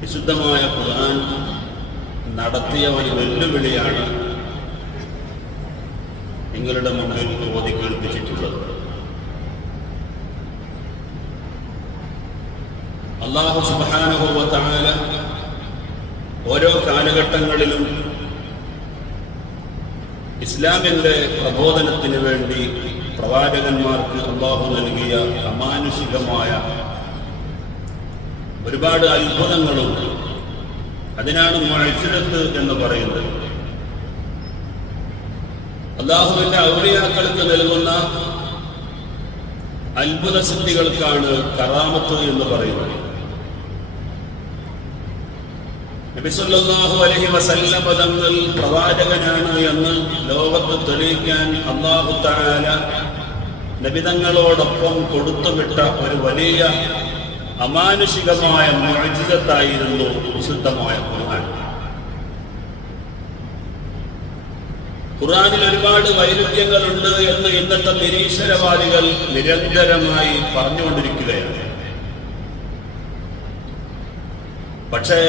വിശുദ്ധമായ ഖുർആൻ നടത്തിയ ഒരു വെല്ലുവിളിയാണ് നിങ്ങളുടെ മുമ്പിൽ ഓതി കേൾപ്പിച്ചിട്ടുള്ളത്. അല്ലാഹു സുബ്ഹാനഹു വ തആല ഓരോ കാലഘട്ടങ്ങളിലും ഇസ്ലാമിന്റെ പ്രബോധനത്തിന് വേണ്ടി പ്രവാചകന്മാർക്ക് അല്ലാഹു നൽകിയ അമാനുഷികമായ ഒരുപാട് അത്ഭുതങ്ങളുണ്ട്. അതിനാണ് മുഅ്ജിസത്ത് എന്ന് പറയുന്നത്. അല്ലാഹുവിന്റെ ഔലിയാക്കൾക്ക് നൽകുന്ന അത്ഭുത സിദ്ധികൾക്കാണ് കറാമത്ത് എന്ന് പറയുന്നത്. നബി സല്ലല്ലാഹു അലൈഹി വസല്ലം തങ്ങൾ പ്രവാചകനാണ് എന്ന് ലോകത്ത് തെളിയിക്കാൻ അല്ലാഹു തആല നബിതങ്ങളോടൊപ്പം കൊടുത്തുവിട്ട ഒരു വലിയ അമാനുഷികമായ മുഅ്ജിസത്തായിരുന്നു വിശുദ്ധമായ ഖുർആൻ. ഖുർആനിൽ ഒരുപാട് വൈരുദ്ധ്യങ്ങളുണ്ട് എന്ന് ഇന്നത്തെ നിരീശ്വരവാദികൾ നിരന്തരമായി പറഞ്ഞുകൊണ്ടിരിക്കുകയാണ്. പക്ഷേ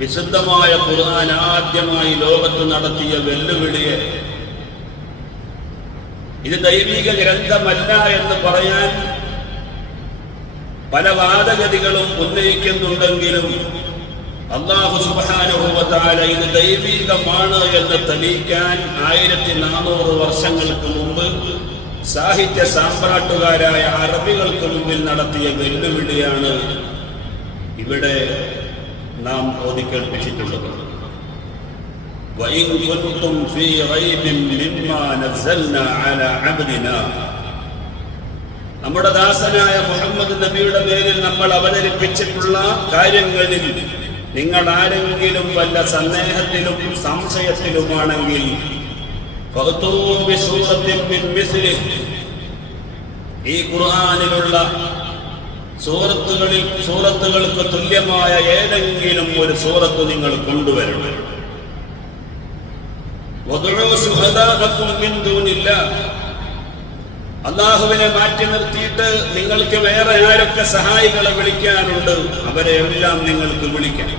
വിശുദ്ധമായ ഖുർആൻ ആദ്യമായി ലോകത്ത് നടത്തിയ വെല്ലുവിളിയെ ഇത് ദൈവിക ഗ്രന്ഥമല്ല എന്ന് പറയാൻ പല വാദഗതികളും ഉന്നയിക്കുന്നുണ്ടെങ്കിലും അല്ലാഹു സുബ്ഹാനഹു വ തആല ഇത് ദൈവികമാണ് എന്ന് തെളിയിക്കാൻ 1400 വർഷങ്ങൾക്ക് മുമ്പ് സാഹിത്യ സാമ്രാട്ടുകാരായ അറബികൾക്ക് മുമ്പിൽ നടത്തിയ വെല്ലുവിളിയാണ് ഇവിടെ നാം ഓതിക്കേൾപ്പിച്ചിട്ടുള്ളത്. വഇൻ കുൻതും ഫീ റൈബിൻ മിമ്മാ നസ്സൽനാ അലാ അബ്ദിനാ, നമ്മുടെ ദാസനായ മുഹമ്മദ് നബിയുടെ പേരിൽ നമ്മൾ അവതരിപ്പിച്ചിട്ടുള്ള കാര്യങ്ങളിൽ നിങ്ങൾ ആരെങ്കിലും വല്ല സന്ദേഹത്തിലും സംശയത്തിലുമാണെങ്കിൽ ഫഅ്തൂ ബിസൂറത്തിൻ മിൻ മിസ്ലിഹി, ഈ ഖുർആനിലുള്ള സൂറത്തുകൾക്ക് തുല്യമായ ഏതെങ്കിലും ഒരു സൂറത്ത് നിങ്ങൾ കൊണ്ടുവരണം. വദഉ ശുഹദാഅക്കും മിൻ ദൂനില്ലാഹ്, അല്ലാഹുവിനെ മാറ്റി നിർത്തിയിട്ട് നിങ്ങൾക്ക് വേറെ ആരൊക്കെ സഹായികളെ വിളിക്കാനുണ്ട് അവരെ എല്ലാം നിങ്ങൾക്ക് വിളിക്കാം.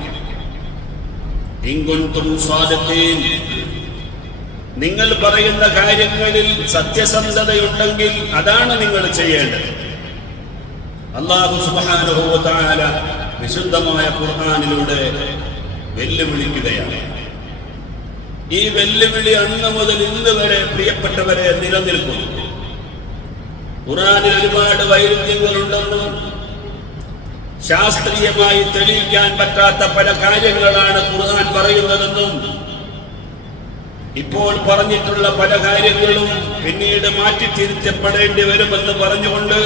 ഇൻ കുൻതും സാദിഖീൻ, നിങ്ങൾ പറയുന്ന കാര്യങ്ങളിൽ സത്യസന്ധതയുണ്ടെങ്കിൽ അതാണ് നിങ്ങൾ ചെയ്യേണ്ടത്. അല്ലാഹു സുബ്ഹാനഹു വ തആല വിശുദ്ധമായ ഖുർആനിലൂടെ വെല്ലുവിളിക്കുകയാണ്. ഈ വെല്ലുവിളി അന്ന് മുതൽ ഇന്ന് വരെ പ്രിയപ്പെട്ടവരെ നിലനിൽക്കുന്നു. ഖുർആനിൽ ഒരുപാട് വൈരുദ്ധ്യങ്ങളുണ്ടെന്നും ശാസ്ത്രീയമായി തെളിയിക്കാൻ പറ്റാത്ത പല കാര്യങ്ങളാണ് ഖുർആൻ പറയുന്നതെന്നും ഇപ്പോൾ പറഞ്ഞിട്ടുള്ള പല കാര്യങ്ങളും പിന്നീട് മാറ്റി തിരുത്തപ്പെടേണ്ടി വരുമെന്ന് പറഞ്ഞുകൊണ്ട്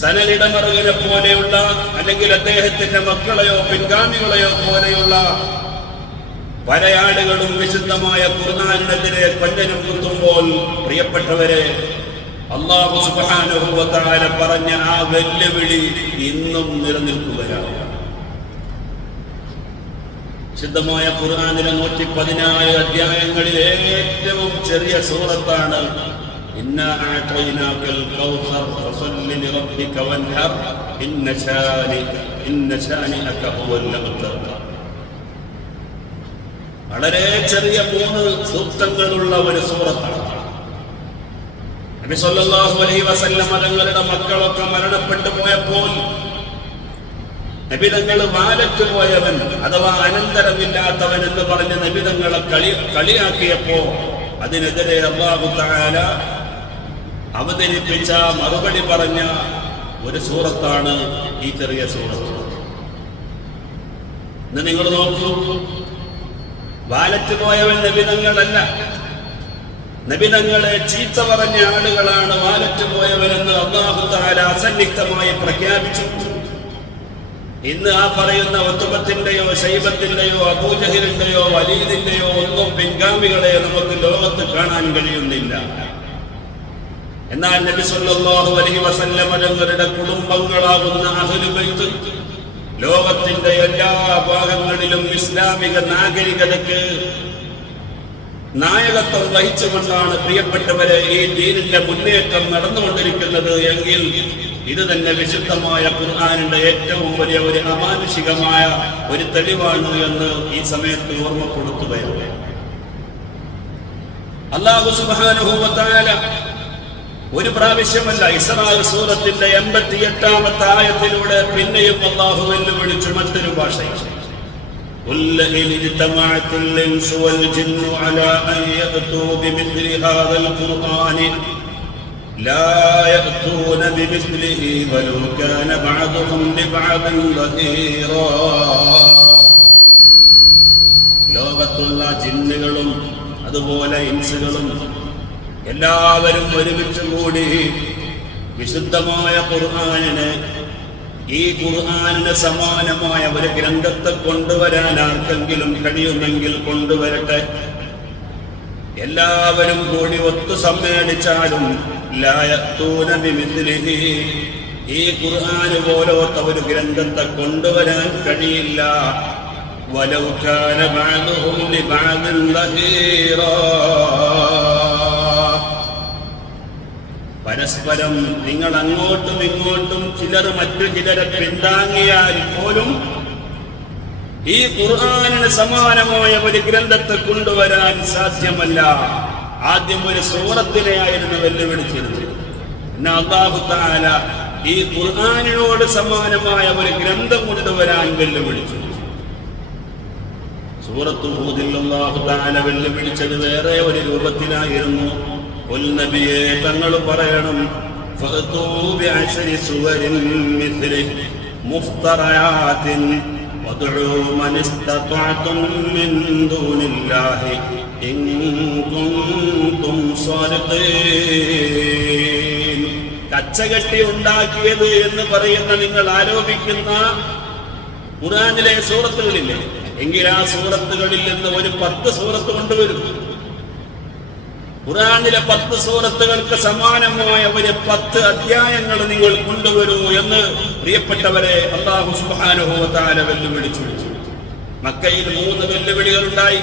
സനലിടമറുകനെ പോലെയുള്ള അല്ലെങ്കിൽ അദ്ദേഹത്തിന്റെ മക്കളെയോ പിൻഗാമികളെയോ പോലെയുള്ള പല ആളുകളും വിശുദ്ധമായ ഖുർആനിനെതിരെ കൊഞ്ഞനം കുത്തുമ്പോൾ പ്രിയപ്പെട്ടവരെ, അല്ലാഹു സുബ്ഹാനഹു വ തആല പറഞ്ഞ ആ വെല്ലുവിളി ഇന്നും നിലനിൽക്കുകയാണ്. വിശുദ്ധമായ ഖുർആനിലെ 114 അധ്യായങ്ങളിൽ ഏറ്റവും ചെറിയ സൂറത്താണ് ഇന്നാ അഅതൈനാകൽ കൗസർ ഫസല്ലി ലിറബ്ബിക വൻഹർ ഇന്ന ശാനിഅക ഹുവൽ അബ്തർ. വളരെ ചെറിയ 3 സൂക്തങ്ങളുള്ള ഒരു സൂറത്താണ്. നബി സല്ലല്ലാഹു അലൈഹി വസല്ലം തങ്ങളുടെ മക്കളൊക്കെ മരണപ്പെട്ടു പോയപ്പോൾ നബി തങ്ങൾ വാലറ്റ് പോയവൻ അഥവാ അനന്തരമില്ലാത്തവൻ എന്ന് പറഞ്ഞ് നബി തങ്ങളെ കളിയാക്കിയപ്പോ അതിനെതിരെ അല്ലാഹു തആല അവതരിപ്പിച്ച മറുപടി പറഞ്ഞ ഒരു സൂറത്താണ് ഈ ചെറിയ സൂറത്ത്. ഇന്ന് നിങ്ങൾ നോക്കൂ, വാലറ്റ് പോയവൻ നബി തങ്ങളല്ല, നബി തങ്ങളെ ചീത്ത പറഞ്ഞ ആളുകളാണ് വാലറ്റ് പോയവരെന്ന് അല്ലാഹു തആല അസന്നിഗ്ധമായി പ്രഖ്യാപിച്ചു. ഇന്ന് ആ പറയുന്ന ഉത്ബത്തിന്റെയോ ശൈബത്തിന്റെയോ അബൂജഹലിന്റെയോ വലീദിന്റെയോ ഒന്നും പിൻഗാമികളെ നമുക്ക് ലോകത്ത് കാണാൻ കഴിയുന്നില്ല. എന്നാൽ നബി സല്ലല്ലാഹു അലൈഹി വസല്ലം തങ്ങളുടെ കുടുംബങ്ങളാകുന്ന അഹ്ലുൽ ബൈത്ത് ലോകത്തിന്റെ എല്ലാ ഭാഗങ്ങളിലും ഇസ്ലാമിക നാഗരികതയ്ക്ക് നായകത്വം വഹിച്ചുകൊണ്ടാണ് പ്രിയപ്പെട്ടവരെ ഈ ദീനിന്റെ മുന്നേറ്റം നടന്നുകൊണ്ടിരിക്കുന്നത് എങ്കിൽ ഇത് തന്നെ വിശുദ്ധമായ ഖുർആനിന്റെ ഏറ്റവും വലിയ ഒരു അമാനുഷികമായ ഒരു തെളിവാണ് എന്ന് ഈ സമയത്ത് ഓർമ്മപ്പെടുത്തുകയാണ്. അല്ലാഹു സുബ്ഹാനഹു വ തആല ഒരു പ്രാവശ്യമല്ല ഇസ്രാ സൂറത്തിന്റെ 88-ാമത്തെ ആയത്തിലൂടെ പിന്നെയും അല്ലാഹു വെല്ലുവിളിച്ചു മറ്റൊരു ഭാഷയിൽ قل إن اجتمعت الإنس والجن على أن يأتوا بمثل هذا القرآن لا يأتون بمثله ولو كان بعضهم لبعض ظهيرا. ലോകത്തുള്ള ജിന്നുകളും അതുപോലെ ഇൻസുകളും എല്ലാവരും ഒരുമിച്ച് കൂടി വിശുദ്ധമായ ഖുർആനിനെ, ഈ ഖുർആനിന് സമാനമായ ഒരു ഗ്രന്ഥത്തെ കൊണ്ടുവരാൻ ആർക്കെങ്കിലും കഴിയുമെങ്കിൽ കൊണ്ടുവരട്ടെ. എല്ലാവരും കൂടി ഒത്തു സമ്മേളിച്ചാലും ലാ യഅ്തൂന ബിമിസ്ലിഹി, ഈ ഖുർആന് പോലത്തെ ഒരു ഗ്രന്ഥത്തെ കൊണ്ടുവരാൻ കഴിയില്ല. വലൗ കാന ബഅദുഹും ലിബഅദിൻ ലഹീറാ, പരസ്പരം നിങ്ങൾ അങ്ങോട്ടും ഇങ്ങോട്ടും ചിലർ മറ്റു ചിലരെ പിന്താങ്ങിയാൽ പോലും ഈ ഖുർആനിന് സമാനമായ ഒരു ഗ്രന്ഥത്തെ കൊണ്ടുവരാൻ സാധ്യമല്ല. ആദ്യം ഒരു സൂറത്തിനെയായിരുന്നു വെല്ലുവിളിച്ചിരുന്നത്. എന്നാൽ അല്ലാഹു തആല ഈ ഖുർആനിനോട് സമാനമായ ഒരു ഗ്രന്ഥം കൊണ്ടുവരാൻ വെല്ലുവിളിച്ചു. സൂറത്തു ഹൂദിൽ അല്ലാഹു തആല വെല്ലുവിളിച്ചത് വേറെ ഒരു രൂപത്തിലായിരുന്നു. നബിയെ തങ്ങൾ പറയണം ഫഅ്തൂ ബിഅശ്രി സുവരിൻ മിസ്ലിഹി മുഫ്തറയാത്തിൻ വദ്ഉ മൻ ഇസ്തതഅതും മിൻ ദൂനില്ലാഹി ഇൻ കുൻതും സാദിഖീൻ. കച്ചകെട്ടി ഉണ്ടാക്കിയത് എന്ന് പറയുന്ന നിങ്ങൾ ആരോപിക്കുന്ന ഖുർആനിലെ സൂറത്തുകളില്ലേ, എങ്കിൽ ആ സൂറത്തുകളിൽ നിന്ന് ഒരു 10 സൂറത്ത് കൊണ്ടുവരും. ഖുർആനിലെ 10 സൂറത്തുകൾക്ക് സമാനമായ ഒരു 10 അധ്യായങ്ങൾ നിങ്ങൾ കൊണ്ടുവരൂ എന്ന് പ്രിയപ്പെട്ടവരെ അല്ലാഹു സുബ്ഹാനഹു വ തആല വെല്ലുവിളിച്ചു. മക്കയിൽ 3 വെല്ലുവിളികൾ ഉണ്ടായി.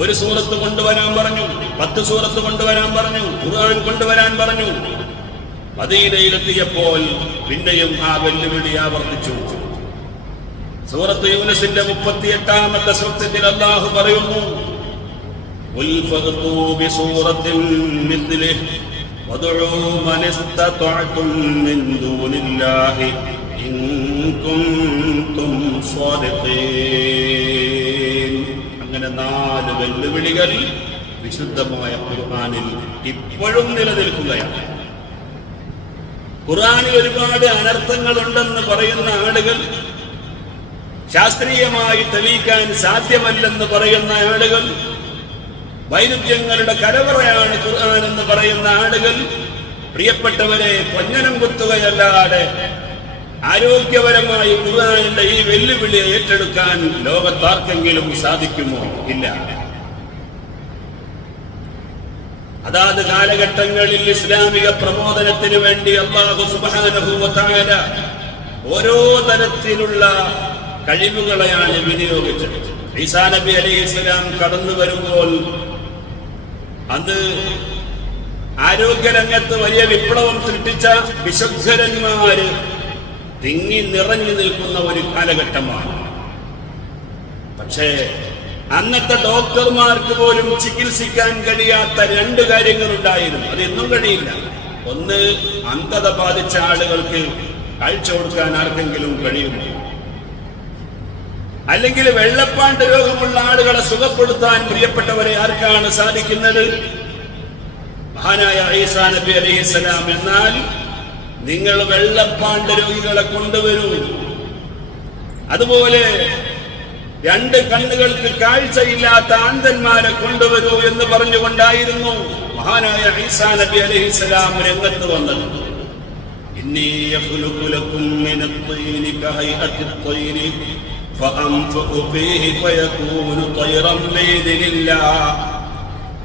ഒരു സൂറത്ത് കൊണ്ടുവരാൻ പറഞ്ഞു, 10 സൂറത്ത് കൊണ്ടുവരാൻ പറഞ്ഞു, ഖുർആൻ കൊണ്ടുവരാൻ പറഞ്ഞു. മദീനയിലെത്തിയപ്പോൾ പിന്നെയും ആ വെല്ലുവിളി ആവർത്തിച്ചു. സൂറത്ത് യൂനുസിന്റെ 38-ാമത്തെ സൂക്തത്തിൽ അല്ലാഹു പറയുന്നു قل فأتوا بسورة مثله وادعوا من استطعتم من دون الله إن كنتم صادقين. അങ്ങനെ 4 വെല്ലുവിളികൾ വിശുദ്ധമായ ഖുർആനിൽ ഇപ്പോഴും നിലനിൽക്കുകയാണ്. ഖുർആനിൽ ഒരുപാട് അനർത്ഥങ്ങളുണ്ടെന്ന് പറയുന്ന ആളുകൾ, ശാസ്ത്രീയമായി തെളിയിക്കാൻ സാധ്യമല്ലെന്ന് പറയുന്ന ആളുകൾ, വൈരുദ്ധ്യങ്ങളുടെ കലവറയാണ് ഖുർആൻ എന്ന് പറയുന്ന ആളുകൾ, പ്രിയപ്പെട്ടവരെ കൊഞ്ഞനം കുത്തുകയല്ലാതെ ആരോഗ്യപരമായി ഖുർആനിന്റെ ഈ വെല്ലുവിളിയെ ഏറ്റെടുക്കാൻ ലോകത്താർക്കെങ്കിലും സാധിക്കുമോ? ഇല്ല. അതാത് കാലഘട്ടങ്ങളിൽ ഇസ്ലാമിക പ്രബോധനത്തിന് വേണ്ടി അല്ലാഹു സുബ്ഹാനഹു വ തആല ഓരോ തരത്തിലുള്ള കഴിവുകളെയാണ് വിനിയോഗിച്ചത്. ഈസാ നബി അലൈഹിസ്സലാം കടന്നു വരുമ്പോൾ അത് ആരോഗ്യരംഗത്ത് വലിയ വിപ്ലവം സൃഷ്ടിച്ച വിശുദ്ധരന്മാര് തിങ്ങി നിറഞ്ഞു നിൽക്കുന്ന ഒരു കാലഘട്ടമാണ്. പക്ഷേ അന്നത്തെ ഡോക്ടർമാർക്ക് പോലും ചികിത്സിക്കാൻ കഴിയാത്ത 2 കാര്യങ്ങളുണ്ടായിരുന്നു. അതെന്നും കഴിയില്ല. ഒന്ന്, അന്ധത ബാധിച്ച ആളുകൾക്ക് കാഴ്ച കൊടുക്കാൻ ആർക്കെങ്കിലും കഴിയുമോ? അല്ലെങ്കിൽ വെള്ളപ്പാണ്ട് രോഗമുള്ള ആളുകളെ സുഖപ്പെടുത്താൻ പ്രിയപ്പെട്ടവരെ ആർക്കാണ് സാധിക്കുന്നത്? മഹാനായ ഈസാ നബി അലൈഹിസ്സലാം എന്നാൽ നിങ്ങൾ വെള്ളപ്പാണ്ട് രോഗികളെ കൊണ്ടുവരൂ, അതുപോലെ 2 കണ്ണുകൾക്ക് കാഴ്ചയില്ലാത്ത അന്ധന്മാരെ കൊണ്ടുവരൂ എന്ന് പറഞ്ഞുകൊണ്ടായിരുന്നു മഹാനായ ഈസാ നബി അലൈഹിസ്സലാം രംഗത്ത് വന്നത്. ഇന്നി യഖ്ലുഖു ലക്കും മിനത്ത്-ത്വയ്രി കഹൈഅത്തി-ത്വയ്രി فأنفخ فيه فيكون طيرا بإذن الله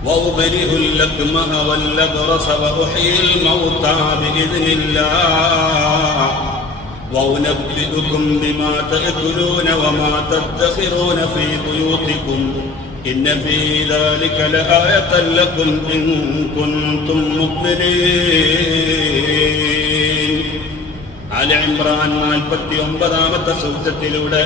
وأبرئ الأكمه والأبرص وأحيي الموتى بإذن الله وأنبئكم بما تأكلون وما تدخرون في بيوتكم ഇന്ന ഫീ ദാലിക ലആയതൻ ലകും ഇൻ കുൻതും മുഅ്മിനീൻ. ആല ഇംറാൻ 49-ാമത്തെ സൂക്തത്തിലൂടെ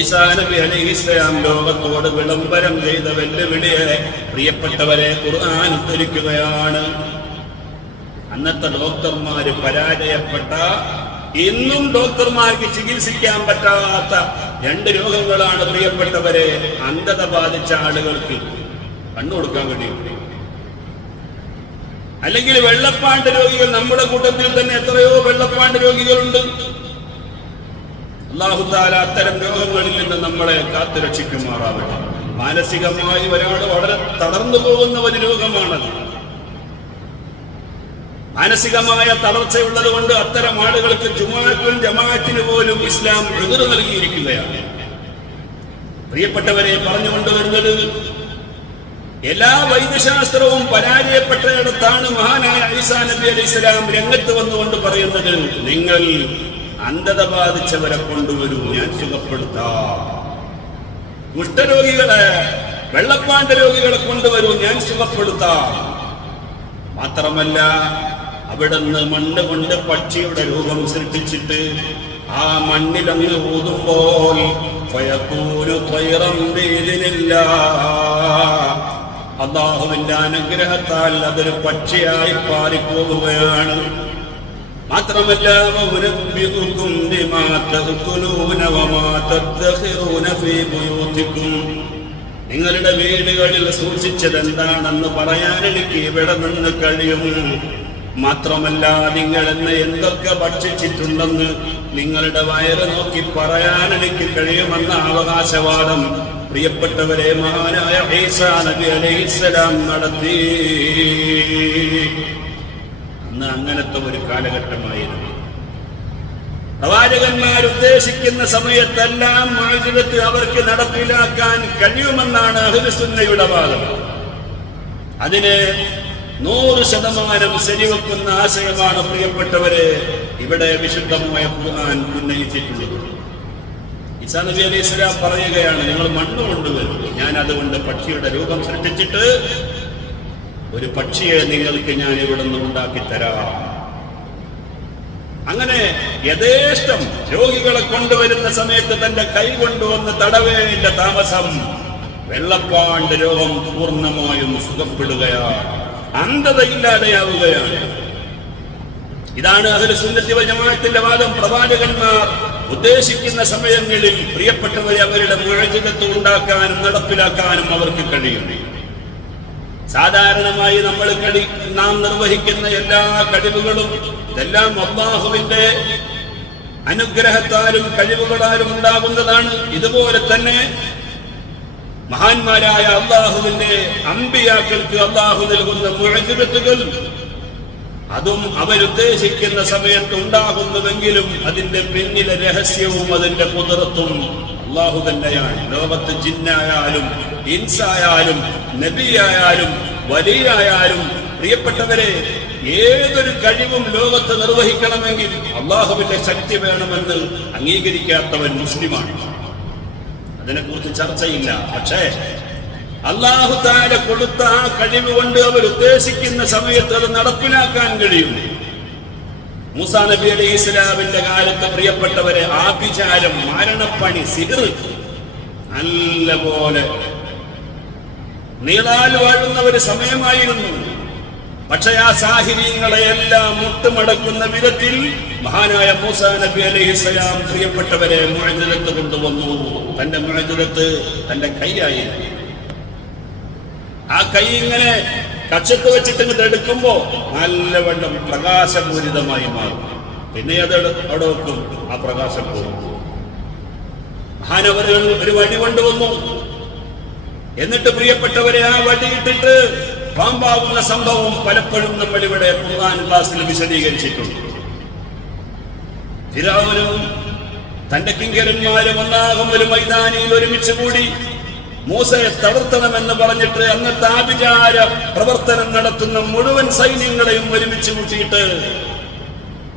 ഈസാ നബി അലൈഹിസ്സലാം ലോകത്തോട് വിളംബരം ചെയ്ത വെല്ലുവിളിയെ പ്രിയപ്പെട്ടവരെ ഖുർആൻ ഉദ്ധരിക്കുകയാണ്. അന്നത്തെ ഡോക്ടർമാര് പരാജയപ്പെട്ട, ഇന്നും ഡോക്ടർമാർക്ക് ചികിത്സിക്കാൻ പറ്റാത്ത 2 രോഗങ്ങളാണ് പ്രിയപ്പെട്ടവരെ അന്ധത ബാധിച്ച ആളുകൾക്ക് കണ്ണു കൊടുക്കാൻ കഴിയും. അല്ലെങ്കിൽ വെള്ളപ്പാണ്ട് രോഗികൾ. നമ്മുടെ കൂട്ടത്തിൽ തന്നെ എത്രയോ വെള്ളപ്പാണ്ട് രോഗികളുണ്ട്. അല്ലാഹു തആല അത്തരം രോഗങ്ങളിൽ നിന്ന് നമ്മളെ കാത്തുരക്ഷിക്കുമാറാവട്ടെ. മാനസികമായി ഒരാൾ വളരെ തളർന്നു പോകുന്ന ഒരു രോഗമാണത്. മാനസികമായ തളർച്ചയുള്ളത് കൊണ്ട് അത്തരം ആളുകൾക്ക് ജുമുഅത്തുൽ ജമാഅത്തിന് പോലും ഇസ്ലാം ഉദ്ർ നൽകിയിരിക്കുകയാണ്. പ്രിയപ്പെട്ടവരെ, പറഞ്ഞുകൊണ്ടുവരുന്നത് എല്ലാ വൈദ്യശാസ്ത്രവും പരാജയപ്പെട്ടയിടത്താണ് മഹാനായ ഈസാ നബി അലൈഹിസ്സലാം രംഗത്ത് വന്നുകൊണ്ട് പറയുന്നത്, നിങ്ങൾ അന്ധത ബാധിച്ചവരെ കൊണ്ടുവരൂ, ഞാൻ സുഖപ്പെടുത്താം. കുഷ്ഠരോഗികളെ, വെള്ളപ്പാണ്ട് രോഗികളെ കൊണ്ടുവരൂ, ഞാൻ സുഖപ്പെടുത്താം. മാത്രമല്ല, അവിടുന്ന് മണ്ണ് കൊണ്ട് പക്ഷിയുടെ രൂപം സൃഷ്ടിച്ചിട്ട് ആ മണ്ണിലങ്ങ് ഊതുമ്പോൾ ഫയഖൂലു ത്വയ്റൻ ബിഇദ്നില്ലാഹ്, അല്ലാഹുവിന്റെ അനുഗ്രഹത്താൽ അതൊരു പക്ഷിയായി പാറിപ്പോവുകയാണ്. മാത്രമല്ല, വഉനബ്ബിഉകും ബിമാ തഅകുലൂന വമാ തദ്ഖിറൂന ഫീ ബുയൂതികും, നിങ്ങളുടെ വീടുകളിൽ സൂക്ഷിച്ചത് എന്താണെന്ന് പറയാൻ എനിക്ക് ഇവിടെ നിന്ന് കഴിയും. മാത്രമല്ല, നിങ്ങൾ ഇന്ന് എന്തൊക്കെ ഭക്ഷിച്ചിട്ടുണ്ടെന്ന് നിങ്ങളുടെ വയറ് നോക്കി പറയാൻ എനിക്ക് കഴിയുമെന്ന അവകാശവാദം പ്രിയപ്പെട്ടവരെ മഹാനായ ഈസാ നബി അലൈഹിസ്സലാം നടത്തി. അന്ന് അങ്ങനത്തെ ഒരു കാലഘട്ടമായിരുന്നു. പ്രവാചകന്മാർ ഉദ്ദേശിക്കുന്ന സമയത്തെല്ലാം മുഅ്ജിസത്ത് അവർക്ക് നടപ്പിലാക്കാൻ കഴിയുമെന്നാണ് അഹ്ലുസുന്നയുടെ വാദം. അതിന് 100% ശരിവെക്കുന്ന ആശയമാണ് പ്രിയപ്പെട്ടവരെ ഇവിടെ വിശുദ്ധമായ ഖുർആൻ ഉന്നയിച്ചിട്ടുള്ളത്. ഈസാ നബി അലൈഹിസ്സലാം പറയുകയാണ്, നിങ്ങൾ മണ്ണ് കൊണ്ടുവരും, ഞാൻ അതുകൊണ്ട് പക്ഷിയുടെ രൂപം സൃഷ്ടിച്ചിട്ട് ഒരു പക്ഷിയെ നിങ്ങൾക്ക് ഞാൻ ഇവിടുന്ന് ഉണ്ടാക്കി തരാം. അങ്ങനെ യഥേഷ്ടം രോഗികളെ കൊണ്ടുവരുന്ന സമയത്ത് തന്റെ കൈ കൊണ്ടുവന്ന് തടവേണ്ട താമസം വെള്ളപ്പാണ്ട് രോഗം പൂർണ്ണമായും സുഖപ്പെടുകയാണ്, അന്ധതയില്ലാതെയാവുകയാണ്. ഇതാണ് അഹ്ലു സുന്നത്തി വൽ ജമാഅത്തിന്റെ വാദം. പ്രവാചകന്മാർ ഉദ്ദേശിക്കുന്ന സമയങ്ങളിൽ പ്രിയപ്പെട്ടവരെ അവരുടെ മുഅ്ജിസത്ത് ഉണ്ടാക്കാനും നടപ്പിലാക്കാനും അവർക്ക് കഴിയും. സാധാരണമായി നാം നിർവഹിക്കുന്ന എല്ലാ കഴിവുകളും ഇതെല്ലാം അല്ലാഹുവിന്റെ അനുഗ്രഹത്താലും കഴിവുകളാലും ഉണ്ടാകുന്നതാണ്. ഇതുപോലെ തന്നെ മഹാന്മാരായ അല്ലാഹുവിന്റെ അമ്പിയാക്കൾക്ക് അല്ലാഹു നൽകുന്ന മുഅ്ജിസത്തുകൾ അതും അവരുദ്ദേശിക്കുന്ന സമയത്ത് ഉണ്ടാകുന്നുവെങ്കിലും അതിന്റെ പിന്നിലെ രഹസ്യവും അതിന്റെ ഖുദ്റത്തും അല്ലാഹു തന്നെയാണ്. ലോകത്ത് ജിന്നായാലും ഇൻസായാലും നബിയായാലും വലിയായാലും പ്രിയപ്പെട്ടവരെ ഏതൊരു കഴിവും ലോകത്ത് നിർവഹിക്കണമെങ്കിൽ അല്ലാഹുവിന്റെ ശക്തി വേണമെന്ന് അംഗീകരിക്കാത്തവൻ മുസ്ലിമാണ്. അതിനെക്കുറിച്ച് ചർച്ചയില്ല. പക്ഷേ അല്ലാഹു തആല കൊടുത്ത ആ കഴിവ് കൊണ്ട് അവർ ഉദ്ദേശിക്കുന്ന സമയത്ത് അത് നടപ്പിലാക്കാൻ കഴിയും. മൂസാ നബി അലൈഹിസ്സലാമിന്റെ കാലത്ത് പ്രിയപ്പെട്ടവരെ ആഭിചാരം, മാരണപ്പണി, സിഹ്ർ നല്ല പോലെ നീളാൽ വാഴുന്ന ഒരു സമയമായിരുന്നു. പക്ഷേ ആ സാഹിര്യങ്ങളെയെല്ലാം മുട്ടുമടക്കുന്ന വിധത്തിൽ മഹാനായ മൂസാ നബി അലൈഹിസ്സലാം പ്രിയപ്പെട്ടവരെ മുഅ്ജിസത്ത് കൊണ്ടുവന്നു. തന്റെ മുഅ്ജിസത്ത് തന്റെ കൈയായിരുന്നു. ആ കൈ ഇങ്ങനെ കച്ചത്ത് വെച്ചിട്ട് ഇങ്ങോട്ട് എടുക്കുമ്പോ നല്ലവണ്ണം പ്രകാശപൂരിതമായി മാറും. പിന്നെ അത് അവിടെ വെക്കും, ആ പ്രകാശം പോകും. മഹാനവറുകൾ ഒരു വടി കൊണ്ടുവന്നു. എന്നിട്ട് പ്രിയപ്പെട്ടവരെ ആ വടിയിട്ടിട്ട് പാമ്പാവുന്ന സംഭവം പലപ്പോഴും നമ്മളിവിടെ ഖുർആൻ ക്ലാസ്സിൽ വിശദീകരിച്ചിട്ടുണ്ട്. ഫിർഔനും തന്റെ കിങ്കരന്മാരും ഒന്നാകും ഒരു മൈതാനിയിൽ ഒരുമിച്ച് കൂടി മൂസയെ തളർത്തണമെന്ന് പറഞ്ഞിട്ട് അന്നത്തെ ആഭിചാര പ്രവർത്തനം നടത്തുന്ന മുഴുവൻ സൈന്യങ്ങളെയും ഒരുമിച്ച് കൂട്ടിയിട്ട്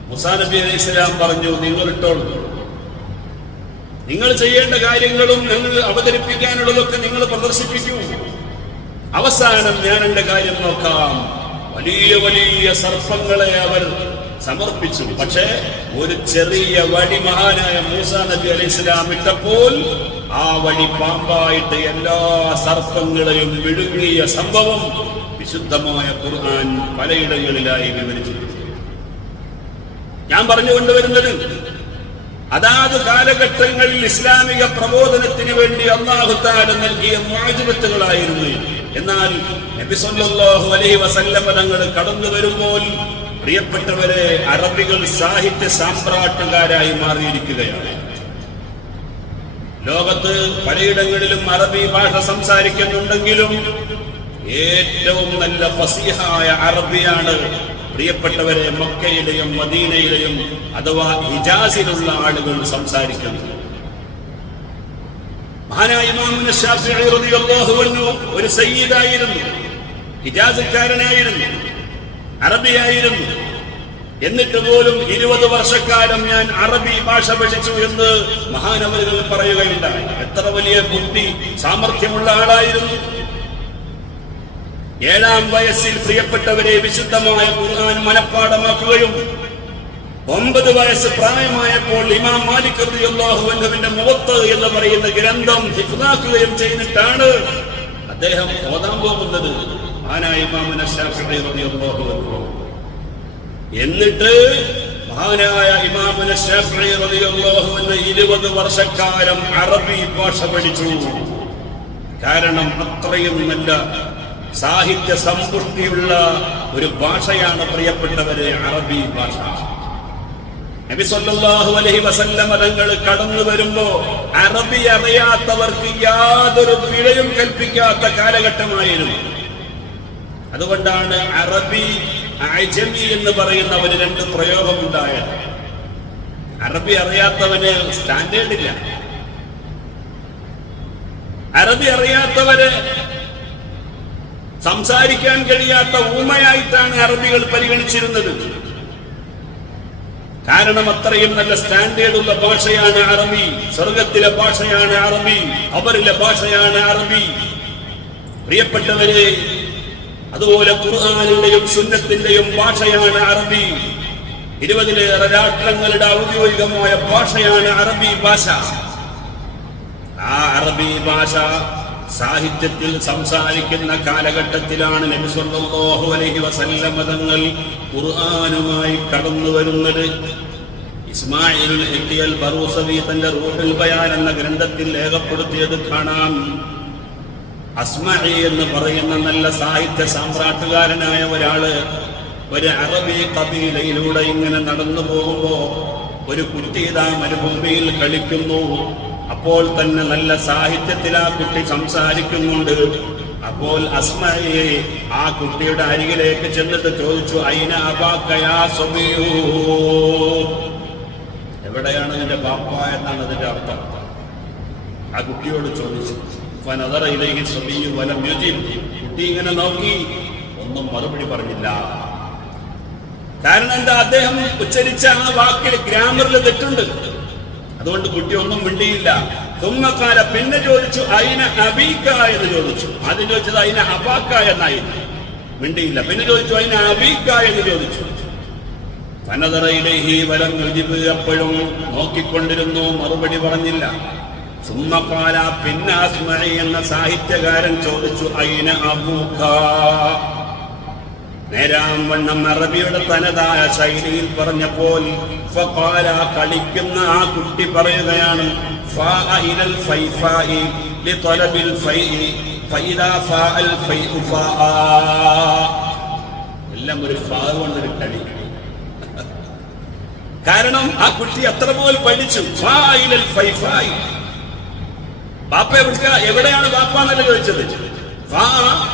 മൂസാ നബി അലൈഹിസ്സലാം പറഞ്ഞു, നിങ്ങളിട്ടോളൂ, നിങ്ങൾ ചെയ്യേണ്ട കാര്യങ്ങളും നിങ്ങൾ അവതരിപ്പിക്കാനുള്ളതൊക്കെ നിങ്ങൾ പ്രദർശിപ്പിക്കൂ. അവസാനം ഞാൻ എന്റെ കാര്യം നോക്കാം. വലിയ വലിയ സർപ്പങ്ങളെ അവർ സമർപ്പിച്ചു. പക്ഷേ ഒരു ചെറിയ വടി മഹാനായ മൂസാ നബി അലൈഹി സ്വലാം ഇട്ടപ്പോൾ ആ വടി പാമ്പായിട്ട് എല്ലാ സർപ്പങ്ങളെയും വിഴുങ്ങിയ സംഭവം വിശുദ്ധമായ ഖുർആൻ പലയിടങ്ങളിലായി വിവരിച്ചിട്ടുണ്ട്. ഞാൻ പറഞ്ഞുകൊണ്ടുവരുന്നത് അതാത് കാലഘട്ടങ്ങളിൽ ഇസ്ലാമിക പ്രബോധനത്തിന് വേണ്ടി അല്ലാഹു തആല നൽകിയ മുഅ്ജിസത്തുകളായിരുന്നു. എന്നാൽ നബി സല്ലല്ലാഹു അലൈഹി വസല്ലം തങ്ങൾ കടന്നു വരുമ്പോൾ പ്രിയപ്പെട്ടവരെ, അറബികൾ സാഹിത്യ സാമ്രാട്ടുകാരായി മാറിയിരിക്കുകയാണ്. ലോകത്ത് പലയിടങ്ങളിലും അറബി ഭാഷ സംസാരിക്കുന്നുണ്ടെങ്കിലും ഏറ്റവും നല്ല ഫസീഹായ അറബിയാണ് പ്രിയപ്പെട്ടവരെ മക്കയിലെയും മദീനയിലെയും അഥവാ ഹിജാസിലുള്ള ആളുകൾ സംസാരിക്കുന്നത്. മഹാനായ ഇമാമുന ശാഫിഈ റളിയല്ലാഹു അൻഹു ഒരു സയ്യിദായിരുന്നു, ഹിജാസിക്കാരനായിരുന്നു, അറബിയായിരുന്നു. എന്നിട്ട് പോലും 20 വർഷക്കാലം ഞാൻ അറബി ഭാഷ പഠിച്ചു എന്ന് മഹാനവരുകൾ പറയുകയുണ്ടായി. എത്ര വലിയ ബുദ്ധി സാമർഥ്യമുള്ള ആളായിരുന്നു. 7-ാം വയസ്സിൽ പ്രിയപ്പെട്ടവരെ വിശുദ്ധമായ ഖുർആൻ മനഃപ്പാഠമാക്കുകയും 9 വയസ്സ് പ്രായമായപ്പോൾ ഇമാം മാലിക് റളിയല്ലാഹു അൻഹുവിന്റെ മുവത്ത എന്ന് പറയുന്ന ഗ്രന്ഥം ഹിഫ്ളാക്കുകയും ചെയ്തിട്ടാണ് അദ്ദേഹം ഓതാൻ പോകുന്നത്. മഹാനായ ഇമാമുന ശാഫിഈ റളിയല്ലാഹു അൻഹു. എന്നിട്ട് മഹാനായ ഇമാമുന ശാഫിഈ റളിയല്ലാഹു അൻഹു 20 വർഷക്കാലം അറബി ഭാഷ പഠിച്ചു. കാരണം അത്രയും നല്ല സാഹിത്യ സമ്പുഷ്ടിയുള്ള ഒരു ഭാഷയാണ് പ്രിയപ്പെട്ടവരെ അറബി ഭാഷ. നബി സല്ലല്ലാഹു അലൈഹി വസല്ലം തങ്ങൾ കടന്നു വരുമ്പോ അറബി അറിയാത്തവർക്ക് യാതൊരു പിഴയും കൽപ്പിക്കാത്ത കാലഘട്ടമായിരുന്നു. അതുകൊണ്ടാണ് അറബി അജമി എന്ന് പറയുന്ന ഒരു 2 പ്രയോഗമുണ്ടായത്. അറബി അറിയാത്തവന് സ്റ്റാൻഡേർഡ് ഇല്ല. അറബി അറിയാത്തവര് സംസാരിക്കാൻ കഴിയാത്ത ഊമയായിട്ടാണ് അറബികൾ പരിഗണിച്ചിരുന്നത്. കാരണം അത്രയും നല്ല സ്റ്റാൻഡേർഡുള്ള ഭാഷയാണ് അറബി. സ്വർഗത്തിലെ ഭാഷയാണ് അറബി, ഖബറിലെ ഭാഷയാണ് അറബി. പ്രിയപ്പെട്ടവരെ, അതുപോലെ ഖുർആനിന്റെയും സുന്നത്തിന്റെയും ഭാഷയാണ് അറബി. 20-ലേറെ രാഷ്ട്രങ്ങളുടെ ഔദ്യോഗികമായ ഭാഷയാണ് അറബി ഭാഷ. ആ അറബി ഭാഷ സാഹിത്യത്തിൽ സംസാരിക്കുന്ന കാലഘട്ടത്തിലാണ് നബി സല്ലല്ലാഹു അലൈഹി വസല്ലം തങ്ങൾ ഖുർആനുമായി കടന്നു വരുന്നത്. ഇസ്മാഈൽ അൽ ബറൂസവി തന്റെ റൂഹുൽ ബയാൻ എന്ന ഗ്രന്ഥത്തിൽ രേഖപ്പെടുത്തിയത് കാണാം. അസ്മഈ എന്ന് പറയുന്ന നല്ല സാഹിത്യ സാമ്രാട്ടുകാരനായ ഒരാള് ഒരു അറബി കബീലയിലൂടെ ഇങ്ങനെ നടന്നു പോകുമ്പോ ഒരു കുട്ടി ഇതാ മരുഭൂമിയിൽ കളിക്കുന്നു. അപ്പോൾ തന്നെ നല്ല സാഹിത്യത്തിൽ ആ കുട്ടി സംസാരിക്കുന്നുണ്ട്. അപ്പോൾ അസ്മഈ ആ കുട്ടിയുടെ അരികിലേക്ക് ചെന്നിട്ട് ചോദിച്ചു, ഐന അബാക യാ സബിയൂ, എവിടെയാണ് നിന്റെ ബാപ്പ എന്നാണ് അതിന്റെ അർത്ഥം. ആ കുട്ടിയോട് ചോദിച്ചു. ഫനദറ ഇലൈഹി സബിയ്യു വലം യുജിബ്, കുട്ടി ഇങ്ങനെ നോക്കി, ഒന്നും മറുപടി പറഞ്ഞില്ല. കാരണം എന്താ? അദ്ദേഹം ഉച്ചരിച്ച ആ വാക്കിൽ ഗ്രാമറിൽ തെറ്റുണ്ട്. അതുകൊണ്ട് കുട്ടി ഒന്നും മിണ്ടിയില്ല. തുമ്മക്കാല പിന്നെ ചോദിച്ചു, ഐന അബീക എന്ന് ചോദിച്ചു. ആദ്യം ചോദിച്ചത് ഐന അബാക്ക എന്നായിരുന്നു, മിണ്ടിയില്ല. പിന്നെ ചോദിച്ചു ഐന അബീക എന്ന് ചോദിച്ചു. ഫനദറ ഇലൈഹി വലം യുജിബ്, അപ്പോഴും നോക്കിക്കൊണ്ടിരുന്നു, മറുപടി പറഞ്ഞില്ല. സുമ്മക്കാല പിന്നെ അസ്മഈ എന്ന സാഹിത്യകാരൻ ചോദിച്ചു, ഐന അബൂക. നേരാം വണ്ണം അറബിയുടെ തനതായ ശൈലിയിൽ പറഞ്ഞപ്പോൾ ഫഖാല, കളിക്കുന്ന ആ കുട്ടി പറയുകയാണ്, ഫാഅ ഇലൽ ഫൈഫാഇ ലിതലബിൽ ഫൈഇ ഫഇദാ ഫാഅൽ ഫൈഉ ഫാഅ. എല്ലാം ഒരു ഫാ കൊണ്ടൊരു കളി. കാരണം ആ കുട്ടി അത്ര പോലും പഠിച്ചു. ഫാഅ ഇലൽ ഫൈഫാഇ, ബാപ്പ എവിടെയാണ് ബാപ്പ എന്നല്ല ചോദിച്ചത്.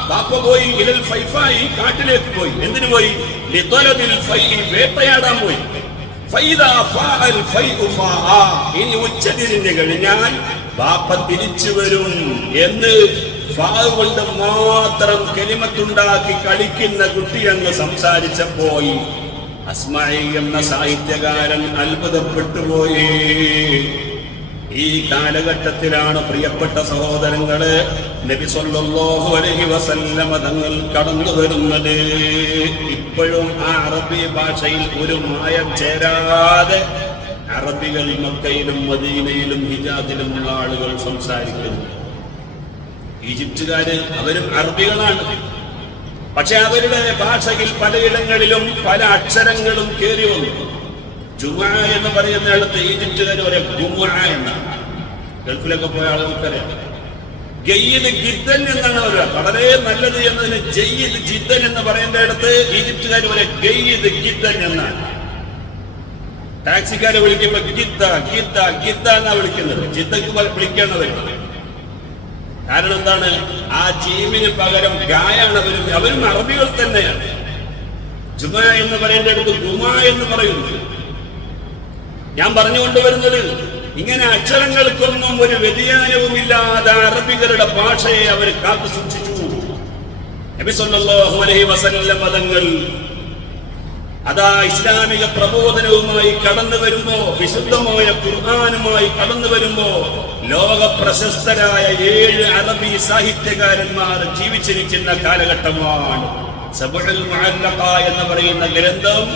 ബാപ്പ പോയി ഇലൽ ഫൈഫായി, കാട്ടിലേക്ക് പോയി. എന്തിനു പോയി? ലിതലബിൽ ഫൈഇ, വേട്ടയാടാൻ പോയി. ഫൈദാ ഫഅൽ ഫൈഉ ഫാഅ, ഇനി ഉച്ചതിരിഞ്ഞു കഴിഞ്ഞാൽ ബാപ്പ തിരിച്ചു വരും എന്ന് ഫാ കൊണ്ട് മാത്രം കലിമത്തുണ്ടാക്കി കളിക്കുന്ന കുട്ടി എന്ന് സംസാരിച്ചപ്പോൾ അസ്മഈ എന്ന സാഹിത്യകാരൻ അത്ഭുതപ്പെട്ടുപോയി. ഈ കാലഘട്ടത്തിലാണ് പ്രിയപ്പെട്ട സഹോദരങ്ങളെ നബി സല്ലല്ലാഹു അലൈഹി വസല്ലമ തങ്ങൾ കടന്നു വരുന്നത്. ഇപ്പോഴും ആ അറബി ഭാഷയിൽ ഒരു മായം ചേരാതെ അറബികൾ മക്കയിലും മദീനയിലും ഹിജാസിലുമുള്ള ആളുകൾ സംസാരിക്കുന്നു. ഈജിപ്തുകാര് അവരും അറബികളാണ്. പക്ഷെ അവരുടെ ഭാഷയിൽ പലയിടങ്ങളിലും പല അക്ഷരങ്ങളും കയറി വന്നു. ജുമാ എന്ന് പറയുന്നിടത്ത് ഈജിപ്തുകാർ ഒരു ഗുമുഅ എന്നാണ്. ഗൾഫിലൊക്കെ പോയ ആളുകൾക്കറിയാം. ജയ്യിദ് ജിദ്ദൻ എന്നാണ് പറയുക. വളരെ നല്ലത് എന്നതിന് ജയ്യിദ് ജിദ്ദൻ എന്ന് പറയുന്നിടത്ത് ഈജിപ്തുകാർ ഒരു ജയ്യിദ് ജിദ്ദൻ എന്നാണ്. ടാക്സിക്കാരെ വിളിക്കുമ്പോ ഗിദ്ദ ഗിദ്ദ ഗിദ്ദ എന്നാ വിളിക്കുന്നത്. ജിദ്ദക്ക് വിളിക്കണവർ. കാരണം എന്താണ്? ആ ജീമിന് പകരം ഗായാണ് അവരും അറബികൾ തന്നെയാണ്. ജുമ എന്ന് പറയുന്നിടത്ത് ഗുമ എന്ന് പറയുന്നു. ഞാൻ പറഞ്ഞുകൊണ്ടുവരുന്നത് ഇങ്ങനെ അക്ഷരങ്ങൾക്കൊന്നും ഒരു വ്യതിയാനവുമില്ലാതെ അറബികളുടെ ഭാഷയെ അവർ കാത്തു സൂക്ഷിച്ചു. നബി സല്ലല്ലാഹു അലൈഹി വസല്ലം തങ്ങൾ അതാ ഇസ്ലാമിക പ്രബോധനവുമായി കടന്നു വരുമ്പോ, വിശുദ്ധമായ ഖുർആനുമായി കടന്നു വരുമ്പോ, ലോക പ്രശസ്തരായ 7 അറബി സാഹിത്യകാരന്മാർ ജീവിച്ചിരിക്കുന്ന കാലഘട്ടമാണ്. സബഉൽ മുഅല്ലഖ എന്ന് പറയുന്ന ഗ്രന്ഥം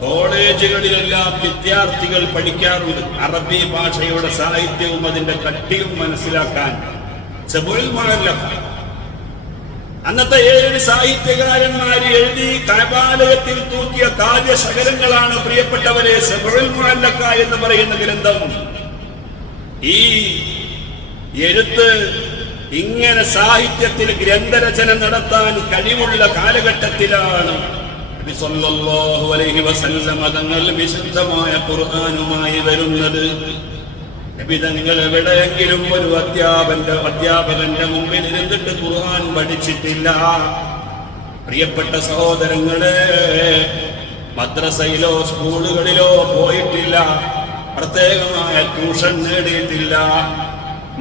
കോളേജുകളിലെല്ലാം വിദ്യാർത്ഥികൾ പഠിക്കാറുണ്ട്. അറബി ഭാഷയുടെ സാഹിത്യവും അതിന്റെ കട്ടിയും മനസ്സിലാക്കാൻ. സബഉൽ മുഅല്ലഖ അന്നത്തെ 7 സാഹിത്യകാരന്മാര് എഴുതി കഅബാലയത്തിൽ തൂക്കിയ കാവ്യശകലങ്ങളാണ് പ്രിയപ്പെട്ടവരെ സബഉൽ മുഅല്ലഖ എന്ന് പറയുന്ന ഗ്രന്ഥം. ഈ എഴുത്ത് ഇങ്ങനെ സാഹിത്യത്തിൽ ഗ്രന്ഥരചന നടത്താൻ കഴിവുള്ള കാലഘട്ടത്തിലാണ് നബി സല്ലല്ലാഹു അലൈഹി വസല്ലം തങ്ങൾ വിശുദ്ധമായ ഖുർആനുമായി വരുന്നത്. നബി തങ്ങൾ എവിടെയെങ്കിലും ഒരു അധ്യാപകന്റെ മുമ്പിൽ ഇരുന്നിട്ട് ഖുർആൻ പഠിച്ചിട്ടില്ല. പ്രിയപ്പെട്ട സഹോദരങ്ങളെ, മദ്രസയിലോ സ്കൂളുകളിലോ പോയിട്ടില്ല. പ്രത്യേകമായ ട്യൂഷൻ നേടിയിട്ടില്ല.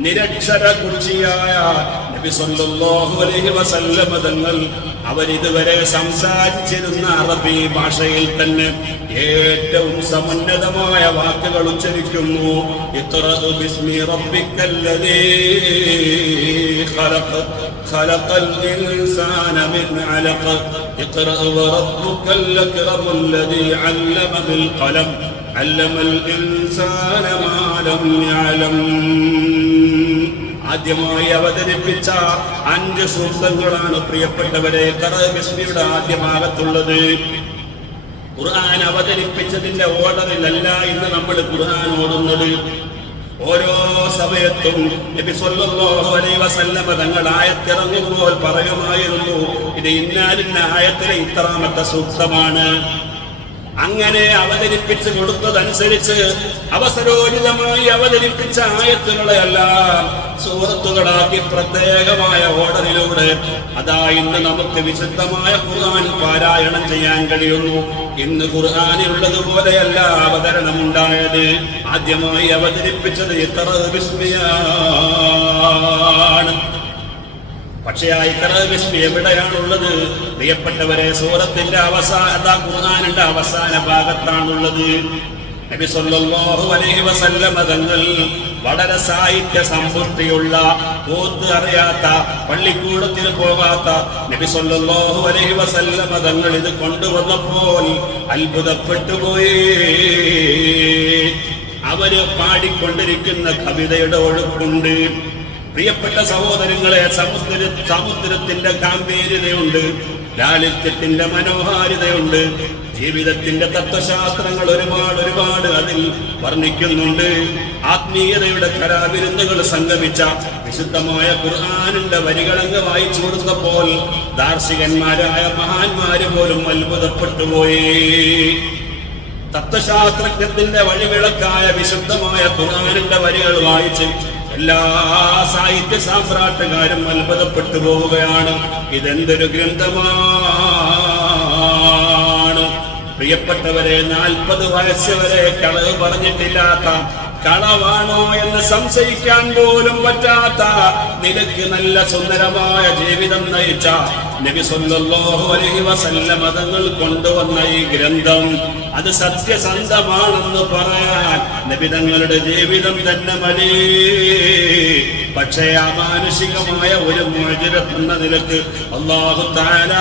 നിരക്ഷര കുച്ചിയായ നബി സല്ലല്ലാഹു അലൈഹി വസല്ലം തങ്ങൾ അവരിതുവരെ സംസാരിച്ചിരുന്ന അറബി ഭാഷയിൽ തന്നെ ഏറ്റവും സമുന്നതമായ വാക്കുകൾ ഉച്ചരിക്കുന്നു. ഇഖ്റഅ ബിസ്മി റബ്ബിക്കല്ലദീ ഖലഖ ഖലഖൽ ഇൻസാന മിൻ അലഖ ഇഖ്റഅ വറബ്ബുക്കൽ അക്റമുല്ലദീ അല്ലമ ബിൽ ഖലം അല്ലമൽ ഇൻസാന മാ ലം യഅലം. ആദ്യമായി അവതരിപ്പിച്ച 5 സൂക്തങ്ങളാണ് പ്രിയപ്പെട്ടവരെ ഖുർആൻ ബിസ്മിയുടെ ആദ്യ ഭാഗത്തുള്ളത്. ഖുർആൻ അവതരിപ്പിച്ചതിന്റെ ഓർഡറിലല്ല ഇന്ന് നമ്മൾ ഖുർആൻ ഓടുന്നത്. ഓരോ സമയത്തും നബി സല്ലല്ലാഹു അലൈഹി വസല്ലം തങ്ങൾ ആയത്തിറങ്ങുമ്പോൾ പറയുമായിരുന്നു, ഇത് ഇന്നാലിന്ന ആയത്തിലെ ഇത്രാമത്തെ സൂക്തമാണ്. അങ്ങനെ അവതരിപ്പിച്ചു കൊടുത്തതനുസരിച്ച് അവസരോചിതമായി അവതരിപ്പിച്ച ആയത്തുകളെയെല്ലാം സൂറത്തുകളാക്കി പ്രത്യേകമായ ഓർഡറിലൂടെ അതാ ഇന്ന് നമുക്ക് വിശുദ്ധമായ ഖുർആൻ പാരായണം ചെയ്യാൻ കഴിയുന്നു. ഇന്ന് ഖുർആനിലുള്ളതുപോലെയല്ല അവതരണമുണ്ടായത്. ആദ്യമായി അവതരിപ്പിച്ചത് ഇഖ്റഅ ബിസ്മിയാണ്. പക്ഷേ ആ ഇഖ്റഅ ബിസ്മി എവിടെയാണുള്ളത്? പ്രിയപ്പെട്ടവരെ, സൂറത്തിന്റെ ഖുർആനിന്റെ അവസാന ഭാഗത്താണുള്ളത്. നബി സല്ലല്ലാഹു അലൈഹി വസല്ലം തങ്ങൾ വളരെ സാഹിത്യ സമ്പുഷ്ടിയുള്ള, ഓത്ത് അറിയാത്ത, പള്ളിക്കൂടത്തിന് പോകാത്ത നബി സല്ലല്ലാഹു അലൈഹി വസല്ലം തങ്ങൾ ഇത് കൊണ്ടുവന്നപ്പോൾ അത്ഭുതപ്പെട്ടു പോയി. അവര് പാടിക്കൊണ്ടിരിക്കുന്ന കവിതയുടെ ഒഴുക്കുണ്ട്. പ്രിയപ്പെട്ട സഹോദരങ്ങളെ, സമുദ്രത്തിന്റെ ഗാംഭീര്യതയുണ്ട്, ലാളിത്യത്തിന്റെ മനോഹാരിതയുണ്ട്, ജീവിതത്തിന്റെ തത്വശാസ്ത്രങ്ങൾ ഒരുപാട് അതിൽ വർണ്ണിക്കുന്നുണ്ട്. ആത്മീയതയുടെ കരാവിരുന്നുകൾ സംഗമിച്ച വിശുദ്ധമായ ഖുർആനിന്റെ വരികളങ്ങ് വായിച്ചു കൊടുത്തപ്പോൾ ദാർശനികന്മാരായ മഹാന്മാര് പോലും അത്ഭുതപ്പെട്ടുപോയി. തത്വശാസ്ത്രജ്ഞത്തിന്റെ വഴിവിളക്കായ വിശുദ്ധമായ ഖുർആനിന്റെ വരികൾ വായിച്ച് എല്ലാ സാഹിത്യ സാമ്രാട്ടുകാരും അത്ഭുതപ്പെട്ടു പോവുകയാണ്. ഇതെന്തൊരു ഗ്രന്ഥമാണ്! പ്രിയപ്പെട്ടവരെ, 40 വയസ്സ് വരെ കളവ് പറഞ്ഞിട്ടില്ലാത്ത, കളവാണോ എന്ന് സംശയിക്കാൻ പോലും പറ്റാത്ത നിനക്ക് നല്ല സുന്ദരമായ ജീവിതം നയിച്ച നബി സല്ലല്ലാഹു അലൈഹി വസല്ലം തങ്ങൾ കൊണ്ടുവന്ന ഈ ഗ്രന്ഥം അത് സത്യസന്ധമാണെന്ന് പറയാൻ നബി തങ്ങളുടെ ജീവിതം തന്നെ മതി. പക്ഷേ അമാനുഷികമായ ഒരു മുഅ്ജിസത്ത് എന്ന നിലക്ക് അല്ലാഹു തആല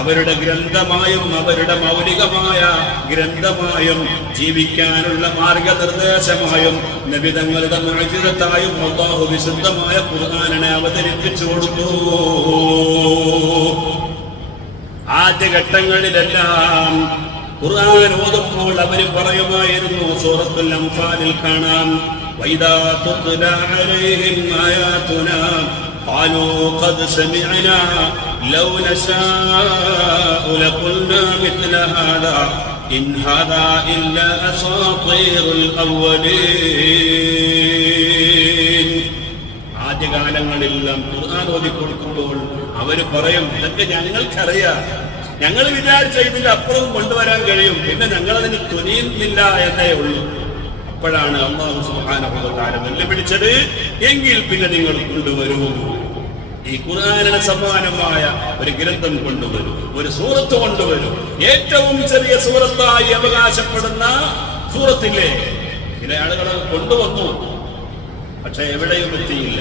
അവരുടെ ഗ്രന്ഥമായും അവരുടെ മൗലികമായ ഗ്രന്ഥമായും ജീവിക്കാനുള്ള മാർഗനിർദ്ദേശമായും നബി തങ്ങളുടെ മുഅ്ജിസത്തായും അല്ലാഹു വിശുദ്ധമായ ഖുർആനിനെ അവതരിപ്പിച്ചു കൊടുത്തു. ആദ്യഘട്ടങ്ങളിലെല്ലാം ഖുർആൻ ഓതുമ്പോൾ അവർ പറയുമായിരുന്നു, സൂറത്തുൽ അൻഫാലിൽ കാണാം, വൈദാ തുത്ലാ അലൈഹിം ആയാതുനാ ഖാലൂ ഖദ് സമിഅനാ ലൗ നശാഉ ലഖുൽനാ മിത്ല ഹാദാ ഇൻ ഹാദാ ഇല്ലാ അസാതീറുൽ അവ്വലീൻ. ആദ്യകാലങ്ങളിലെല്ലാം ഖുർആൻ ഓതി കൊടുക്കുമ്പോൾ അവർ പറയും, ഇതൊക്കെ ഞങ്ങൾക്കറിയാം, ഞങ്ങൾ വിചാരിച്ച ഇതിന്റെ അപ്പുറം കൊണ്ടുവരാൻ കഴിയും, പിന്നെ ഞങ്ങളതിന് തുനിയുന്നില്ല എന്നേ ഉള്ളൂ. അപ്പോഴാണ് അല്ലാഹു സുബ്ഹാനഹു വ തആല വെല്ലുവിളിച്ചത്, എങ്കിൽ പിന്നെ നിങ്ങൾ കൊണ്ടുവരൂ, ഈ ഖുർആനിന് സമാനമായ ഒരു ഗ്രന്ഥം കൊണ്ടുവരൂ, ഒരു സൂറത്ത് കൊണ്ടുവരൂ. ഏറ്റവും ചെറിയ സൂറത്തായി അവകാശപ്പെടുന്ന സൂറത്തില്ലേ, ചില ആളുകൾ കൊണ്ടുവന്നു, പക്ഷെ എവിടെയും എത്തിയില്ല.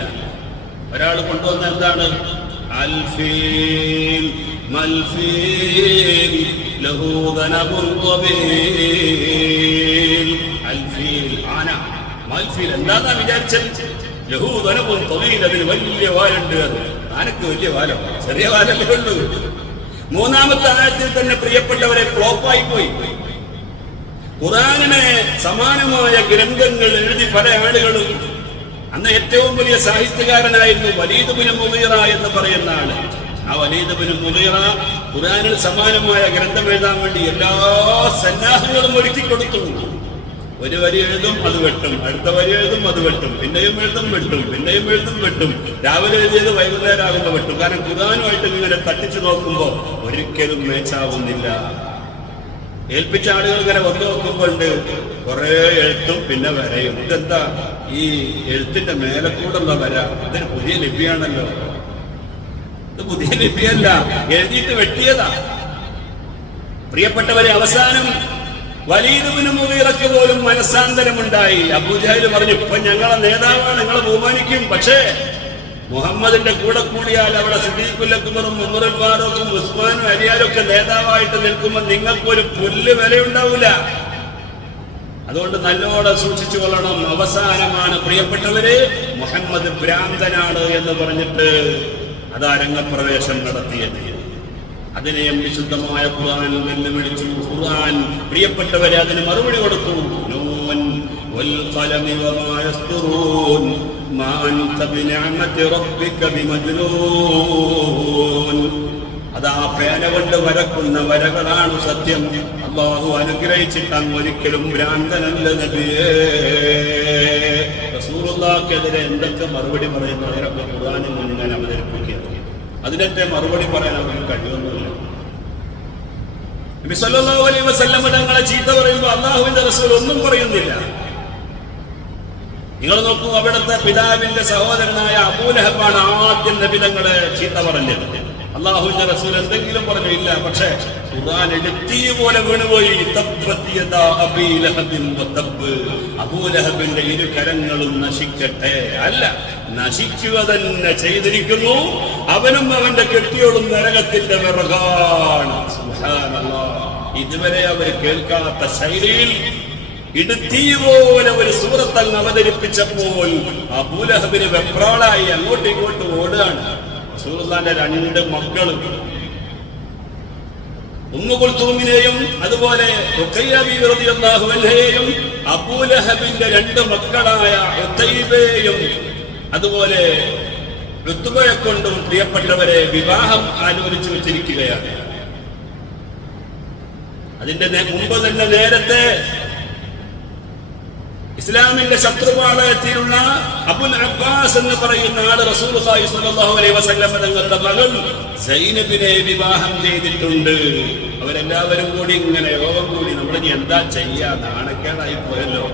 ഒരാൾ കൊണ്ടുവന്ന എന്താണ്? അൽഫീൽ മൽഫീൽ ലഹു ദനബുൻ ത്വബീൽ. അൽഫീൽ ആന, മൽഫീൽ എന്താന്നാ വിചാരിച്ചത്? ലഹു ദനബുൻ ത്വബീൽ, അതിന് വലിയ വാലുണ്ട്. ആനക്ക് വലിയ വാലോ? ചെറിയ വാലല്ലേ ഉള്ളൂ. മൂന്നാമത്തെ ആയത്തിൽ തന്നെ പ്രിയപ്പെട്ടവരെ ഫ്ലോപ്പായി പോയി. ഖുർആനിനെ സമാനമായ ഗ്രന്ഥങ്ങൾ എഴുതി പല ആളുകളും, അന്ന് ഏറ്റവും വലിയ സാഹിത്യകാരനായിരുന്നു വലീദ് ബിൻ മുഗീറ എന്ന് പറയുന്ന ആള്. ആ വലീദ് ബിൻ മുഗീറ ഖുർആനിൽ സമാനമായ ഗ്രന്ഥം എഴുതാൻ വേണ്ടി എല്ലാ സന്നാഹങ്ങളും ഒരുക്കി കൊടുത്തു. ഒരു വരി എഴുതും, അത് വെട്ടും, അടുത്ത വരി എഴുതും, അത് വെട്ടും, പിന്നെയും എഴുതും, വെട്ടും, പിന്നെയും എഴുതും, വെട്ടും. രാവിലെ എഴുതിയത് വൈകുന്നേരം ആകുമ്പോൾ വെട്ടും. കാരണം ഖുർആനുമായിട്ട് ഇങ്ങനെ തട്ടിച്ചു നോക്കുമ്പോൾ ഒരിക്കലും മേച്ചാവുന്നില്ല. ഏൽപ്പിച്ച ആളുകൾ ഇങ്ങനെ വന്നു നോക്കുമ്പോണ്ട് കുറെ എഴുത്തും പിന്നെ വരയും. ഇതെന്താ ഈ എഴുത്തിന്റെ മേലെ കൂടുള്ള വര? ഇതൊരു പുതിയ ലിപിയാണല്ലോ. ഇത് പുതിയ ലിപിയല്ല, എഴുതിയിട്ട് വെട്ടിയതാ. പ്രിയപ്പെട്ടവരെ, അവസാനം വലീദ് ബിൻ മുഗീറയ്ക്ക് പോലും മനസ്സാന്തരമുണ്ടായി. അബൂജഹൽ പറഞ്ഞു, ഇപ്പൊ ഞങ്ങളെ നേതാവാണ്, നിങ്ങളെ ബഹുമാനിക്കും, പക്ഷേ മുഹമ്മദിന്റെ കൂടെ കൂടിയാൽ അവിടെ സിദ്ദീഖുൽ അക്ബറും ഉമറുൽ ഫാറൂഖും ഉസ്മാനും അലിയാലും ഒക്കെ നേതാവായിട്ട് നിൽക്കുമ്പോൾ നിങ്ങൾക്കൊരു പുല്ല് വിലയുണ്ടാവില്ല. അതുകൊണ്ട് നല്ലോണം സൂക്ഷിച്ചു കൊള്ളണം. അവസാനമാണ് പ്രിയപ്പെട്ടവര് മുഹമ്മദ് ഭ്രാന്തനാണ് എന്ന് പറഞ്ഞിട്ട് അതാ രംഗപ്രവേശം നടത്തിയത്. അതിനെയും വിശുദ്ധമായ ഖുർആൻ വെല്ലുവിളിച്ചു. ഖുർആൻ പ്രിയപ്പെട്ടവരെ അതിന് മറുപടി കൊടുത്തു. നൂൻ വൽ ഖലമി വമാ യസ്തുറൂൻ മാ അൻത ബിനിഅമതി റബ്ബിക ബിമജ്നൂൻ. അതാ പേന കൊണ്ട് വരക്കുന്ന വരകളാണ് സത്യം. അല്ലാഹു അനുഗ്രഹിച്ചിട്ട് അങ്ങ് ഒരിക്കലും ഭ്രാന്തനല്ല നബിയേ. റസൂലുള്ളാഹിക്കെതിരെ എന്തൊക്കെ മറുപടി പറയുന്നു, അതിനൊക്കെ ഖുർആനിൽ മുഴുവൻ അവതരിപ്പിക്കുക. അതിനൊക്കെ മറുപടി പറയാൻ അവർക്ക് കഴിയൊന്നുമില്ല. നബി സല്ലല്ലാഹു അലൈഹി വസല്ലം തങ്ങളെ ചീത്ത പറയുമ്പോൾ അല്ലാഹുവിന്റെ റസൂൽ ഒന്നും പറയുന്നില്ല. നിങ്ങൾ നോക്കൂ, അവിടുത്തെ പിതാവിന്റെ സഹോദരനായ അബൂലഹബാണ് ആദ്യം നബി തങ്ങളെ ചീത്ത പറഞ്ഞത്. അല്ലാഹുവിന്റെ റസൂൽ എന്തെങ്കിലും പറഞ്ഞു? ഇല്ല. പക്ഷേ ഖുർആൻ എഴുത്തിയ പോലെ വീണുപോയി. അബൂലഹബിന്റെ ഇരു കരങ്ങളും നശിക്കട്ടെ. അല്ല, നശിക്കുക തന്നെ ചെയ്തിരിക്കുന്നു. അവനും അവന്റെ കെട്ടിയോടും നരകത്തിന്റെ വിറകാണ്. സുബ്ഹാനല്ലാഹ്. ഇതുവരെ അവർ കേൾക്കാത്ത ശൈലിയിൽ ഇടുത്തിയ പോലെ ഒരു സൂറത്തങ്ങ് അവതരിപ്പിച്ചപ്പോൾ അബൂലഹബിന് വെപ്രാളായി അങ്ങോട്ടും ഇങ്ങോട്ടും ഓടുകയാണ്. റസൂലുള്ളാഹിന്റെ രണ്ട് മക്കളും ഉമ്മു കുൽത്തൂമിനെയും അതുപോലെ റുഖയ്യ ബീവി റളിയല്ലാഹു അൻഹയെയും അബൂലഹബിന്റെ രണ്ട് മക്കളായ ഉതൈബയെയും അതുപോലെ ഉത്ബയെ കൊണ്ടും പ്രിയപ്പെട്ടവരെ വിവാഹം ആലോചിച്ചു വെച്ചിരിക്കുകയാണ്. അതിന്റെ മുമ്പ് തന്നെ നേരത്തെ ഇസ്ലാമിന്റെ ശത്രുപാളയത്തിലുള്ള അബുൽ അബ്ബാസ് എന്ന് പറയുന്ന ആള് റസൂലുള്ളാഹി സ്വല്ലല്ലാഹു അലൈഹി വസല്ലം തങ്ങളുടെ മകൾ സൈനബിനെ വിവാഹം ചെയ്തിട്ടുണ്ട്. അവരെല്ലാവരും കൂടി ഇങ്ങനെ യോഗം കൂടി, നമ്മളിനി എന്താ ചെയ്യാ, നാണക്കേടായി പോയല്ലോ.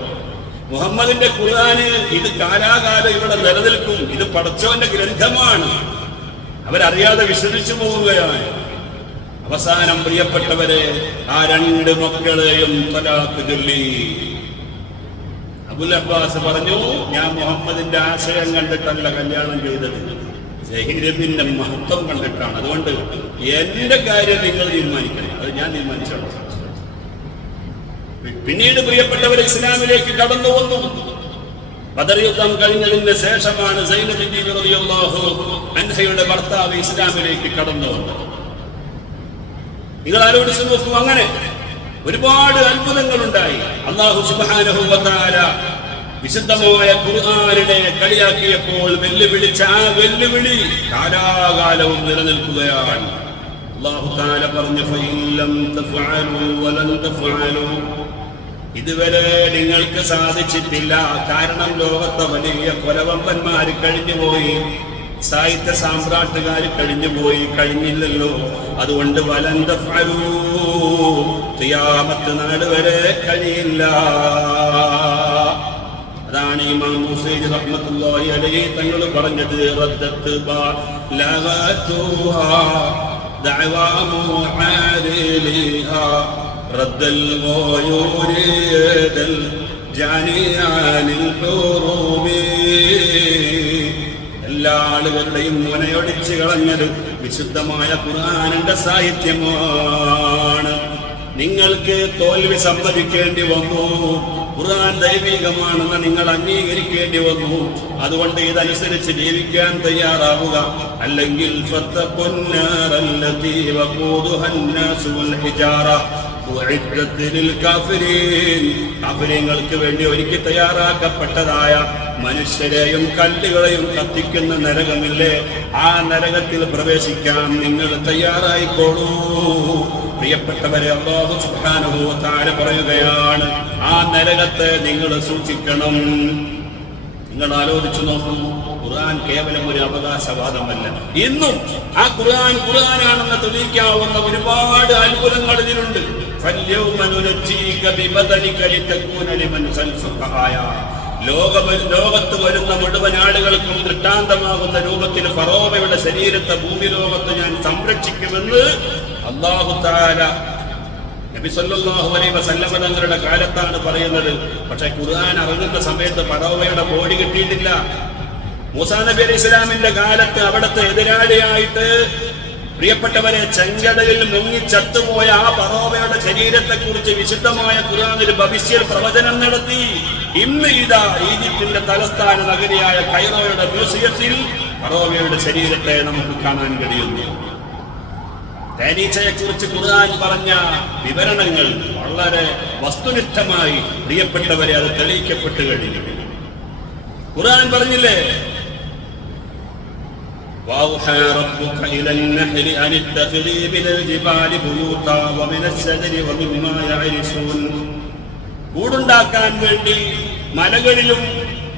മുഹമ്മദിന്റെ ഖുർആന് ഇത് കാലാകാലം ഇവിടെ നിലനിൽക്കും, ഇത് പടച്ചവന്റെ ഗ്രന്ഥമാണ്. അവരറിയാതെ വിശ്വസിച്ചു പോവുകയാണ്. അവസാനം പ്രിയപ്പെട്ടവരെ, ആ രണ്ട് മക്കളെയും തലാഖ് ചൊല്ലി. അബുൽ അബ്ബാസ് പറഞ്ഞു, ഞാൻ മുഹമ്മദിന്റെ ആശയം കണ്ടിട്ടല്ല കല്യാണം ചെയ്തത്, സഹീരത്തിന്റെ മഹത്വം കണ്ടിട്ടാണ്. അതുകൊണ്ട് എന്റെ കാര്യം നിങ്ങൾ തീരുമാനിക്കണം, അത് ഞാൻ തീരുമാനിച്ചോളാം. പിന്നീട് പ്രിയപ്പെട്ടവർ ഇസ്ലാമിലേക്ക് കടന്നു വന്നു. ബദർ യുദ്ധം കഴിഞ്ഞതിന് ശേഷമാണ് സൈനബ് ബീവി റളിയല്ലാഹു അൻഹയുടെ ഭർത്താവ് ഇസ്ലാമിലേക്ക് കടന്നു വന്നത്. നിങ്ങൾ ആലോചിച്ച് നോക്കൂ, അങ്ങനെ ഒരുപാട് അത്ഭുതങ്ങൾ ഉണ്ടായി. അല്ലാഹു സുബ്ഹാനഹു വ തആല വിശുദ്ധമായ ഖുർആനിനെ കളിയാക്കിയപ്പോൾ വെല്ലുവിളിച്ച ആ വെല്ലുവിളി കാലാകാലവും നിലനിൽക്കുകയാണ്. അല്ലാഹു തആല പറഞ്ഞു, ഫഇൻ ലം തഫഅലു വലൻ തഫഅലു, ഇതുവരെ നിങ്ങൾക്ക് സാധിച്ചിട്ടില്ല. കാരണം ലോകത്തെ വലിയ കൊലവമ്പന്മാർ കഴിഞ്ഞുപോയി, സാഹിത്യ സാമ്രാട്ടുകാർ കഴിഞ്ഞുപോയി, കഴിഞ്ഞില്ലല്ലോ. അതുകൊണ്ട് വലൻ തഫഅലു, ഖിയാമത്ത് നാൾ വരെ കഴിയില്ല. അതാണ് ഇമാം മുസൈദ് റഹ്മത്തുള്ളാഹി അലൈഹി തങ്ങൾ പറഞ്ഞത്, റദ്ദത്ത് ബലഗതുഹാ ദഅവാ മുആരിലിഹാ റദ്ദൽ ഗയൂരിദൽ ജാനിഅനിൽ ഹുറൂബി. എല്ലാ ആളുകളുടെയും മുനയൊടിച്ച് കളഞ്ഞത് വിശുദ്ധമായ ഖുർആനിന്റെ സാഹിത്യമാണ്. നിങ്ങൾക്ക് തോൽവി സമ്മതിക്കേണ്ടി വന്നു, ഖുർആൻ ദൈവികമാണെന്ന് നിങ്ങൾ അംഗീകരിക്കേണ്ടി വന്നു. അതുകൊണ്ട് ഇതനുസരിച്ച് ജീവിക്കാൻ തയ്യാറാവുക. അല്ലെങ്കിൽ കാഫിരീങ്ങൾക്ക് വേണ്ടി ഒരുക്കി തയ്യാറാക്കപ്പെട്ടതായ മനുഷ്യരെയും കല്ലുകളെയും കത്തിക്കുന്ന നരകമില്ലേ, ആ നരകത്തിൽ പ്രവേശിക്കാൻ നിങ്ങൾ തയ്യാറായിക്കോളൂ. പ്രിയപ്പെട്ടവരെ, അല്ലാഹു സുബ്ഹാനഹു വ തആല പറയുകയാണ്, ആ നരകത്തെ നിങ്ങൾ സൂക്ഷിക്കണം. നിങ്ങൾ ആലോചിച്ചു നോക്കൂ, ഖുർആൻ കേവലം ഒരു അവകാശവാദമല്ല. ഇന്നും ആ ഖുർആനാണെന്ന് തെളിയിക്കാവുന്ന ഒരുപാട് അത്ഭുതങ്ങൾ ഇതിലുണ്ട്. ലോകത്ത് വരുന്ന മുഴുവൻ ആളുകൾക്കും ദൃഷ്ടാന്തമാകുന്ന രൂപത്തിൽ ഫറോവയുടെ ശരീരത്തെ ഭൂമി ലോകത്ത് ഞാൻ സംരക്ഷിക്കുമെന്ന് അല്ലാഹു തആല നബി സല്ലല്ലാഹു അലൈഹി വസല്ലം തങ്ങളുടെ കാലത്താണ് പറയുന്നത്. പക്ഷെ ഖുർആൻ ഇറങ്ങുന്ന സമയത്ത് ഫറോവയുടെ ബോഡി കിട്ടിയിട്ടില്ല. മൂസാ നബി അലൈഹി ഇസ്ലാമിന്റെ കാലത്ത് അവിടുത്തെ എതിരാളിയായിട്ട് പ്രിയപ്പെട്ടവരെ ചെങ്കടലിൽ മുങ്ങി ചത്തുപോയ ആ ഫറോവയുടെ ശരീരത്തെ കുറിച്ച് വിശുദ്ധമായ ഖുർആൻ ഒരു ഭവിഷ്യ പ്രവചനം നടത്തി. ഇന്ന് ഇതാ ഈജിപ്തിന്റെ തലസ്ഥാന നഗരിയായ കൈറോയുടെ മ്യൂസിയത്തിൽ ഫറോവയുടെ ശരീരത്തെ നമുക്ക് കാണാൻ കഴിയുന്നു. തേനീച്ചയെ കുറിച്ച് ഖുർആൻ പറഞ്ഞ വിവരണങ്ങൾ വളരെ വസ്തുനിഷ്ഠമായി പ്രിയപ്പെട്ടവരെ അത് തെളിയിക്കപ്പെട്ടു കഴിഞ്ഞു. ഖുർആൻ പറഞ്ഞില്ലേ, وَأَوْحَى رَبُّكَ إِلَى النَّحْلِ أَنِ اتَّخِذِي مِنَ الْجِبَالِ بُيُوتًا وَمِنَ الشَّجَرِ وَمِمَّا يَعْرِشُونَ. കൂടുണ്ടാക്കാൻ വേണ്ടി മലകളിലും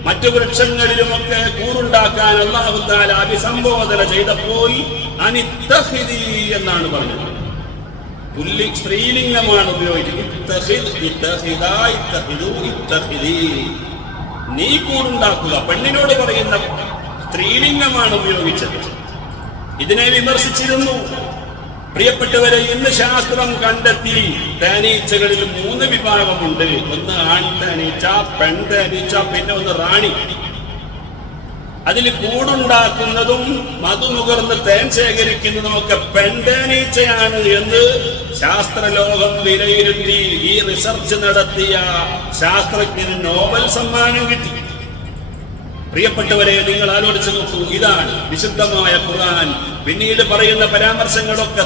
മറ്റു വൃക്ഷങ്ങളിലുമൊക്കെ കൂറുണ്ടാക്കാൻ അല്ലാഹു തആല അഭിസംബോധന ചെയ്തപ്പോൾ അനിത്തഖിദി എന്നാണ് പറഞ്ഞത്. പുല്ലി സ്ത്രീലിംഗമാണ് ഉപയോഗിച്ചത്. നീ കൂടുണ്ടാക്കുക, പെണ്ണിനോട് പറയുന്ന സ്ത്രീലിംഗമാണ് ഉപയോഗിച്ചത്. ഇതിനെ വിമർശിച്ചിരുന്നു. പ്രിയപ്പെട്ടവരെ, ഇന്ന് ശാസ്ത്രം കണ്ടെത്തി തേനീച്ചകളിൽ 3 വിഭാഗമുണ്ട്. ഒന്ന് ആൺ തേനീച്ച, പെൺ തേനീച്ച, പിന്നെ ഒന്ന് റാണി. അതിൽ കൂടുണ്ടാക്കുന്നതും മധുനുകർന്ന് തേൻ ശേഖരിക്കുന്നതും ഒക്കെ പെൺതേനീച്ചയാണ് എന്ന് ശാസ്ത്രലോകം വിലയിരുത്തി ഈ റിസർച്ച് നടത്തിയ ശാസ്ത്രജ്ഞന് നോബൽ സമ്മാനം കിട്ടി. പ്രിയപ്പെട്ടവരെ, നിങ്ങൾ ആലോചിച്ച് നോക്കൂ, ഇതാണ് വിശുദ്ധമായ ഖുർആൻ. പിന്നീട് പറയുന്ന പരാമർശങ്ങളൊക്കെ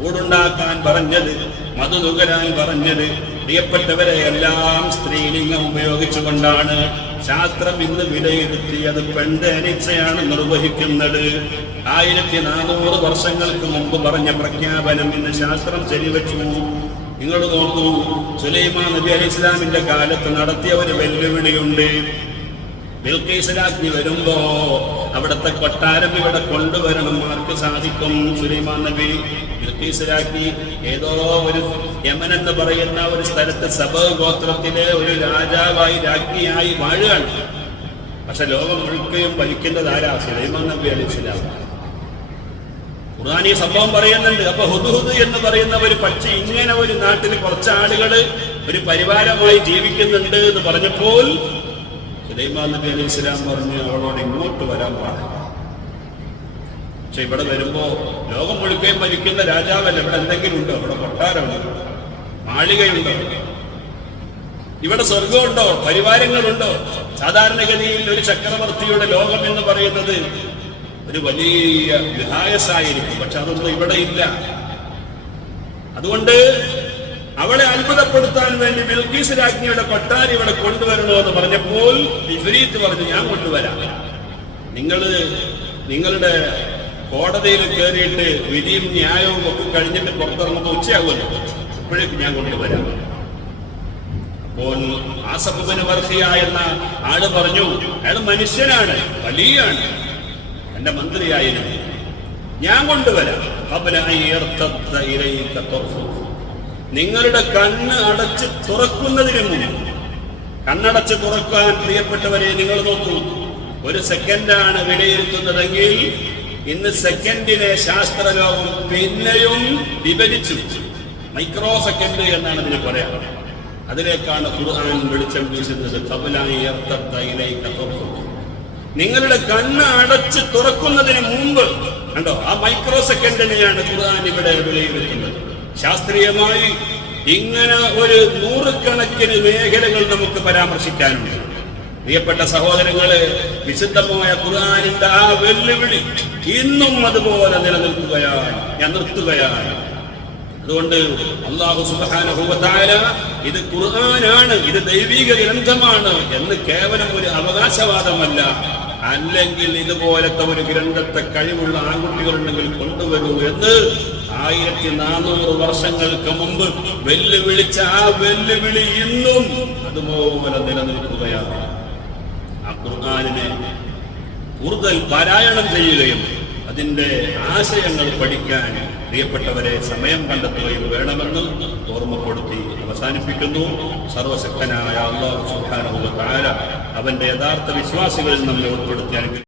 കൂടുണ്ടാക്കാൻ പറഞ്ഞത്, മധു നുകരാൻ പറഞ്ഞത്, പ്രിയപ്പെട്ടവരെ എല്ലാം സ്ത്രീലിംഗം ഉപയോഗിച്ചുകൊണ്ടാണ് ശാസ്ത്രം ഇന്ന് വിലയിരുത്തിയത്. പെൺതേനീച്ചയാണ് നിർവഹിക്കുന്നത്. 1400 വർഷങ്ങൾക്ക് മുമ്പ് പറഞ്ഞ പ്രഖ്യാപനം ഇന്ന് ശാസ്ത്രം ശരിവച്ചു. നിങ്ങൾ നോക്കൂ, സുലൈമാൻ നബി അലൈഹി ഇസ്ലാമിന്റെ കാലത്ത് നടത്തിയ ഒരു വെല്ലുവിളിയുണ്ട്. ബിൽഖീസ് രാജ്ഞി വരുമ്പോ അവിടുത്തെ കൊട്ടാരം ഇവിടെ കൊണ്ടുവരണം, ആർക്ക് സാധിക്കും? സുലൈമാൻ നബി. ബിൽഖീസ് രാജ്ഞി ഏതോ ഒരു യമൻ എന്ന് പറയുന്ന ഒരു സ്ഥലത്ത് സബഅ ഗോത്രത്തിലെ ഒരു രാജാവായി രാജ്ഞിയായി വാഴുകയാണ്. പക്ഷെ ലോകം മുഴുക്കുകയും ഭരിക്കുന്നത് ആരാ? സുലൈമാൻ നബി അലൈഹി ഇസ്ലാം. ഖുർആൻ ഈ സംഭവം പറയുന്നുണ്ട്. അപ്പൊ ഹുദ്ഹുദ് എന്ന് പറയുന്ന ഒരു പക്ഷി ഇങ്ങനെ ഒരു നാട്ടിൽ കുറച്ച് ആളുകള് ഒരു പരിവാരമായി ജീവിക്കുന്നുണ്ട് എന്ന് പറഞ്ഞപ്പോൾ സുലൈമാൻ നബി അലൈഹി ഇസ്ലാം പറഞ്ഞു അവളോട് ഇങ്ങോട്ട് വരാൻ പാടില്ല. പക്ഷെ ഇവിടെ വരുമ്പോ ലോകം മുഴുക്കുകയും ഭരിക്കുന്ന രാജാവല്ല, ഇവിടെ എന്തെങ്കിലും ഉണ്ടോ? ഇവിടെ കൊട്ടാരമുണ്ടോ? മാളികയുണ്ടോ? ഇവിടെ സ്വർഗമുണ്ടോ? പരിവാരങ്ങളുണ്ടോ? സാധാരണഗതിയിൽ ഒരു ചക്രവർത്തിയുടെ ലോകം എന്ന് പറയുന്നത് ഒരു വലിയ വിഹായസായിരിക്കും. പക്ഷെ അതൊന്നും ഇവിടെ ഇല്ല. അതുകൊണ്ട് അവളെ അത്ഭുതപ്പെടുത്താൻ വേണ്ടി ബിൽഖീസ് രാജ്ഞിയുടെ കൊട്ടാരം ഇവിടെ കൊണ്ടുവരണോ എന്ന് പറഞ്ഞപ്പോൾ ഇഫ്രീത്ത് പറഞ്ഞു, ഞാൻ കൊണ്ടുവരാം. നിങ്ങളുടെ കോടതിയിൽ കയറിയിട്ട് വിധിയും ന്യായവും ഒക്കെ കഴിഞ്ഞിട്ട് പുറത്തിറങ്ങുമ്പോൾ ഉച്ചയാകുമല്ലോ, അപ്പോഴേക്കും ഞാൻ കൊണ്ടുവരാം. അപ്പോൾ ആസഫ് ഇബ്നു വർഖിയ എന്ന ആള് പറഞ്ഞു, അയാൾ മനുഷ്യനാണ്, വലിയാണ്, എന്റെ മന്ത്രിയായിരുന്നു, ഞാൻ കൊണ്ടുവരാം. നിങ്ങളുടെ കണ്ണ് അടച്ച് തുറക്കുന്നതിന് മുമ്പ്. കണ്ണടച്ച് തുറക്കാൻ പ്രിയപ്പെട്ടവരെ നിങ്ങൾ നോക്കൂ, ഒരു സെക്കൻഡാണ് വിലയിരുത്തുന്നതെങ്കിൽ ഇന്ന് സെക്കൻഡിനെ ശാസ്ത്രലോകം പിന്നെയും വിഭജിച്ചു. മൈക്രോ സെക്കൻഡ് എന്നാണ് ഇതിന് പറയാം. അതിലേക്കാണ് ഖുർആൻ വെളിച്ചം വീശുന്നത്. നിങ്ങളുടെ കണ്ണ് അടച്ച് തുറക്കുന്നതിന് മുമ്പ് കണ്ടോ, ആ മൈക്രോ സെക്കൻഡിനെയാണ് ഖുർആൻ ഇവിടെ വിലയിരുത്തുന്നത്. ശാസ്ത്രീയമായി ഇങ്ങനെ ഒരു നൂറുകണക്കിന് മേഖലകൾ നമുക്ക് പരാമർശിക്കാനുണ്ട്. പ്രിയപ്പെട്ട സഹോദരങ്ങളെ, വിശുദ്ധമായ ഖുർആനിന്റെ ആ വെല്ലുവിളി ഇന്നും അതുപോലെ നിലനിൽക്കുകയാണ്, ഞാൻ നിർത്തുകയാണ്. അതുകൊണ്ട് അല്ലാഹു സുബ്ഹാനഹു വ തആല ഇത് ഖുർആനാണ്, ഇത് ദൈവിക ഗ്രന്ഥമാണ് എന്ന് കേവലം ഒരു അവകാശവാദമല്ല, അല്ലെങ്കിൽ ഇതുപോലത്തെ ഒരു ഗ്രന്ഥത്തെ കഴിവുള്ള ആൺകുട്ടികളുണ്ടെങ്കിൽ കൊണ്ടുവരൂ എന്ന് 1400 വർഷങ്ങൾക്ക് മുമ്പ് വെല്ലുവിളിച്ച ആ വെല്ലുവിളി ഇന്നും അതുപോലെ നിലനിൽക്കുകയാണ്. ആ ഖുർആനിനെ കൂടുതൽ പാരായണം ചെയ്യുകയും അതിന്റെ ആശയങ്ങൾ പഠിക്കാൻ പ്രിയപ്പെട്ടവരെ സമയം കണ്ടെത്തുകയും വേണമെന്ന് ഓർമ്മപ്പെടുത്തി അവസാനിപ്പിക്കുന്നു. സർവശക്തനായ അല്ലാഹു സുബ്ഹാനഹു വ തആല അവന്റെ യഥാർത്ഥ വിശ്വാസികളിൽ നമ്മെ ഉൾപ്പെടുത്തി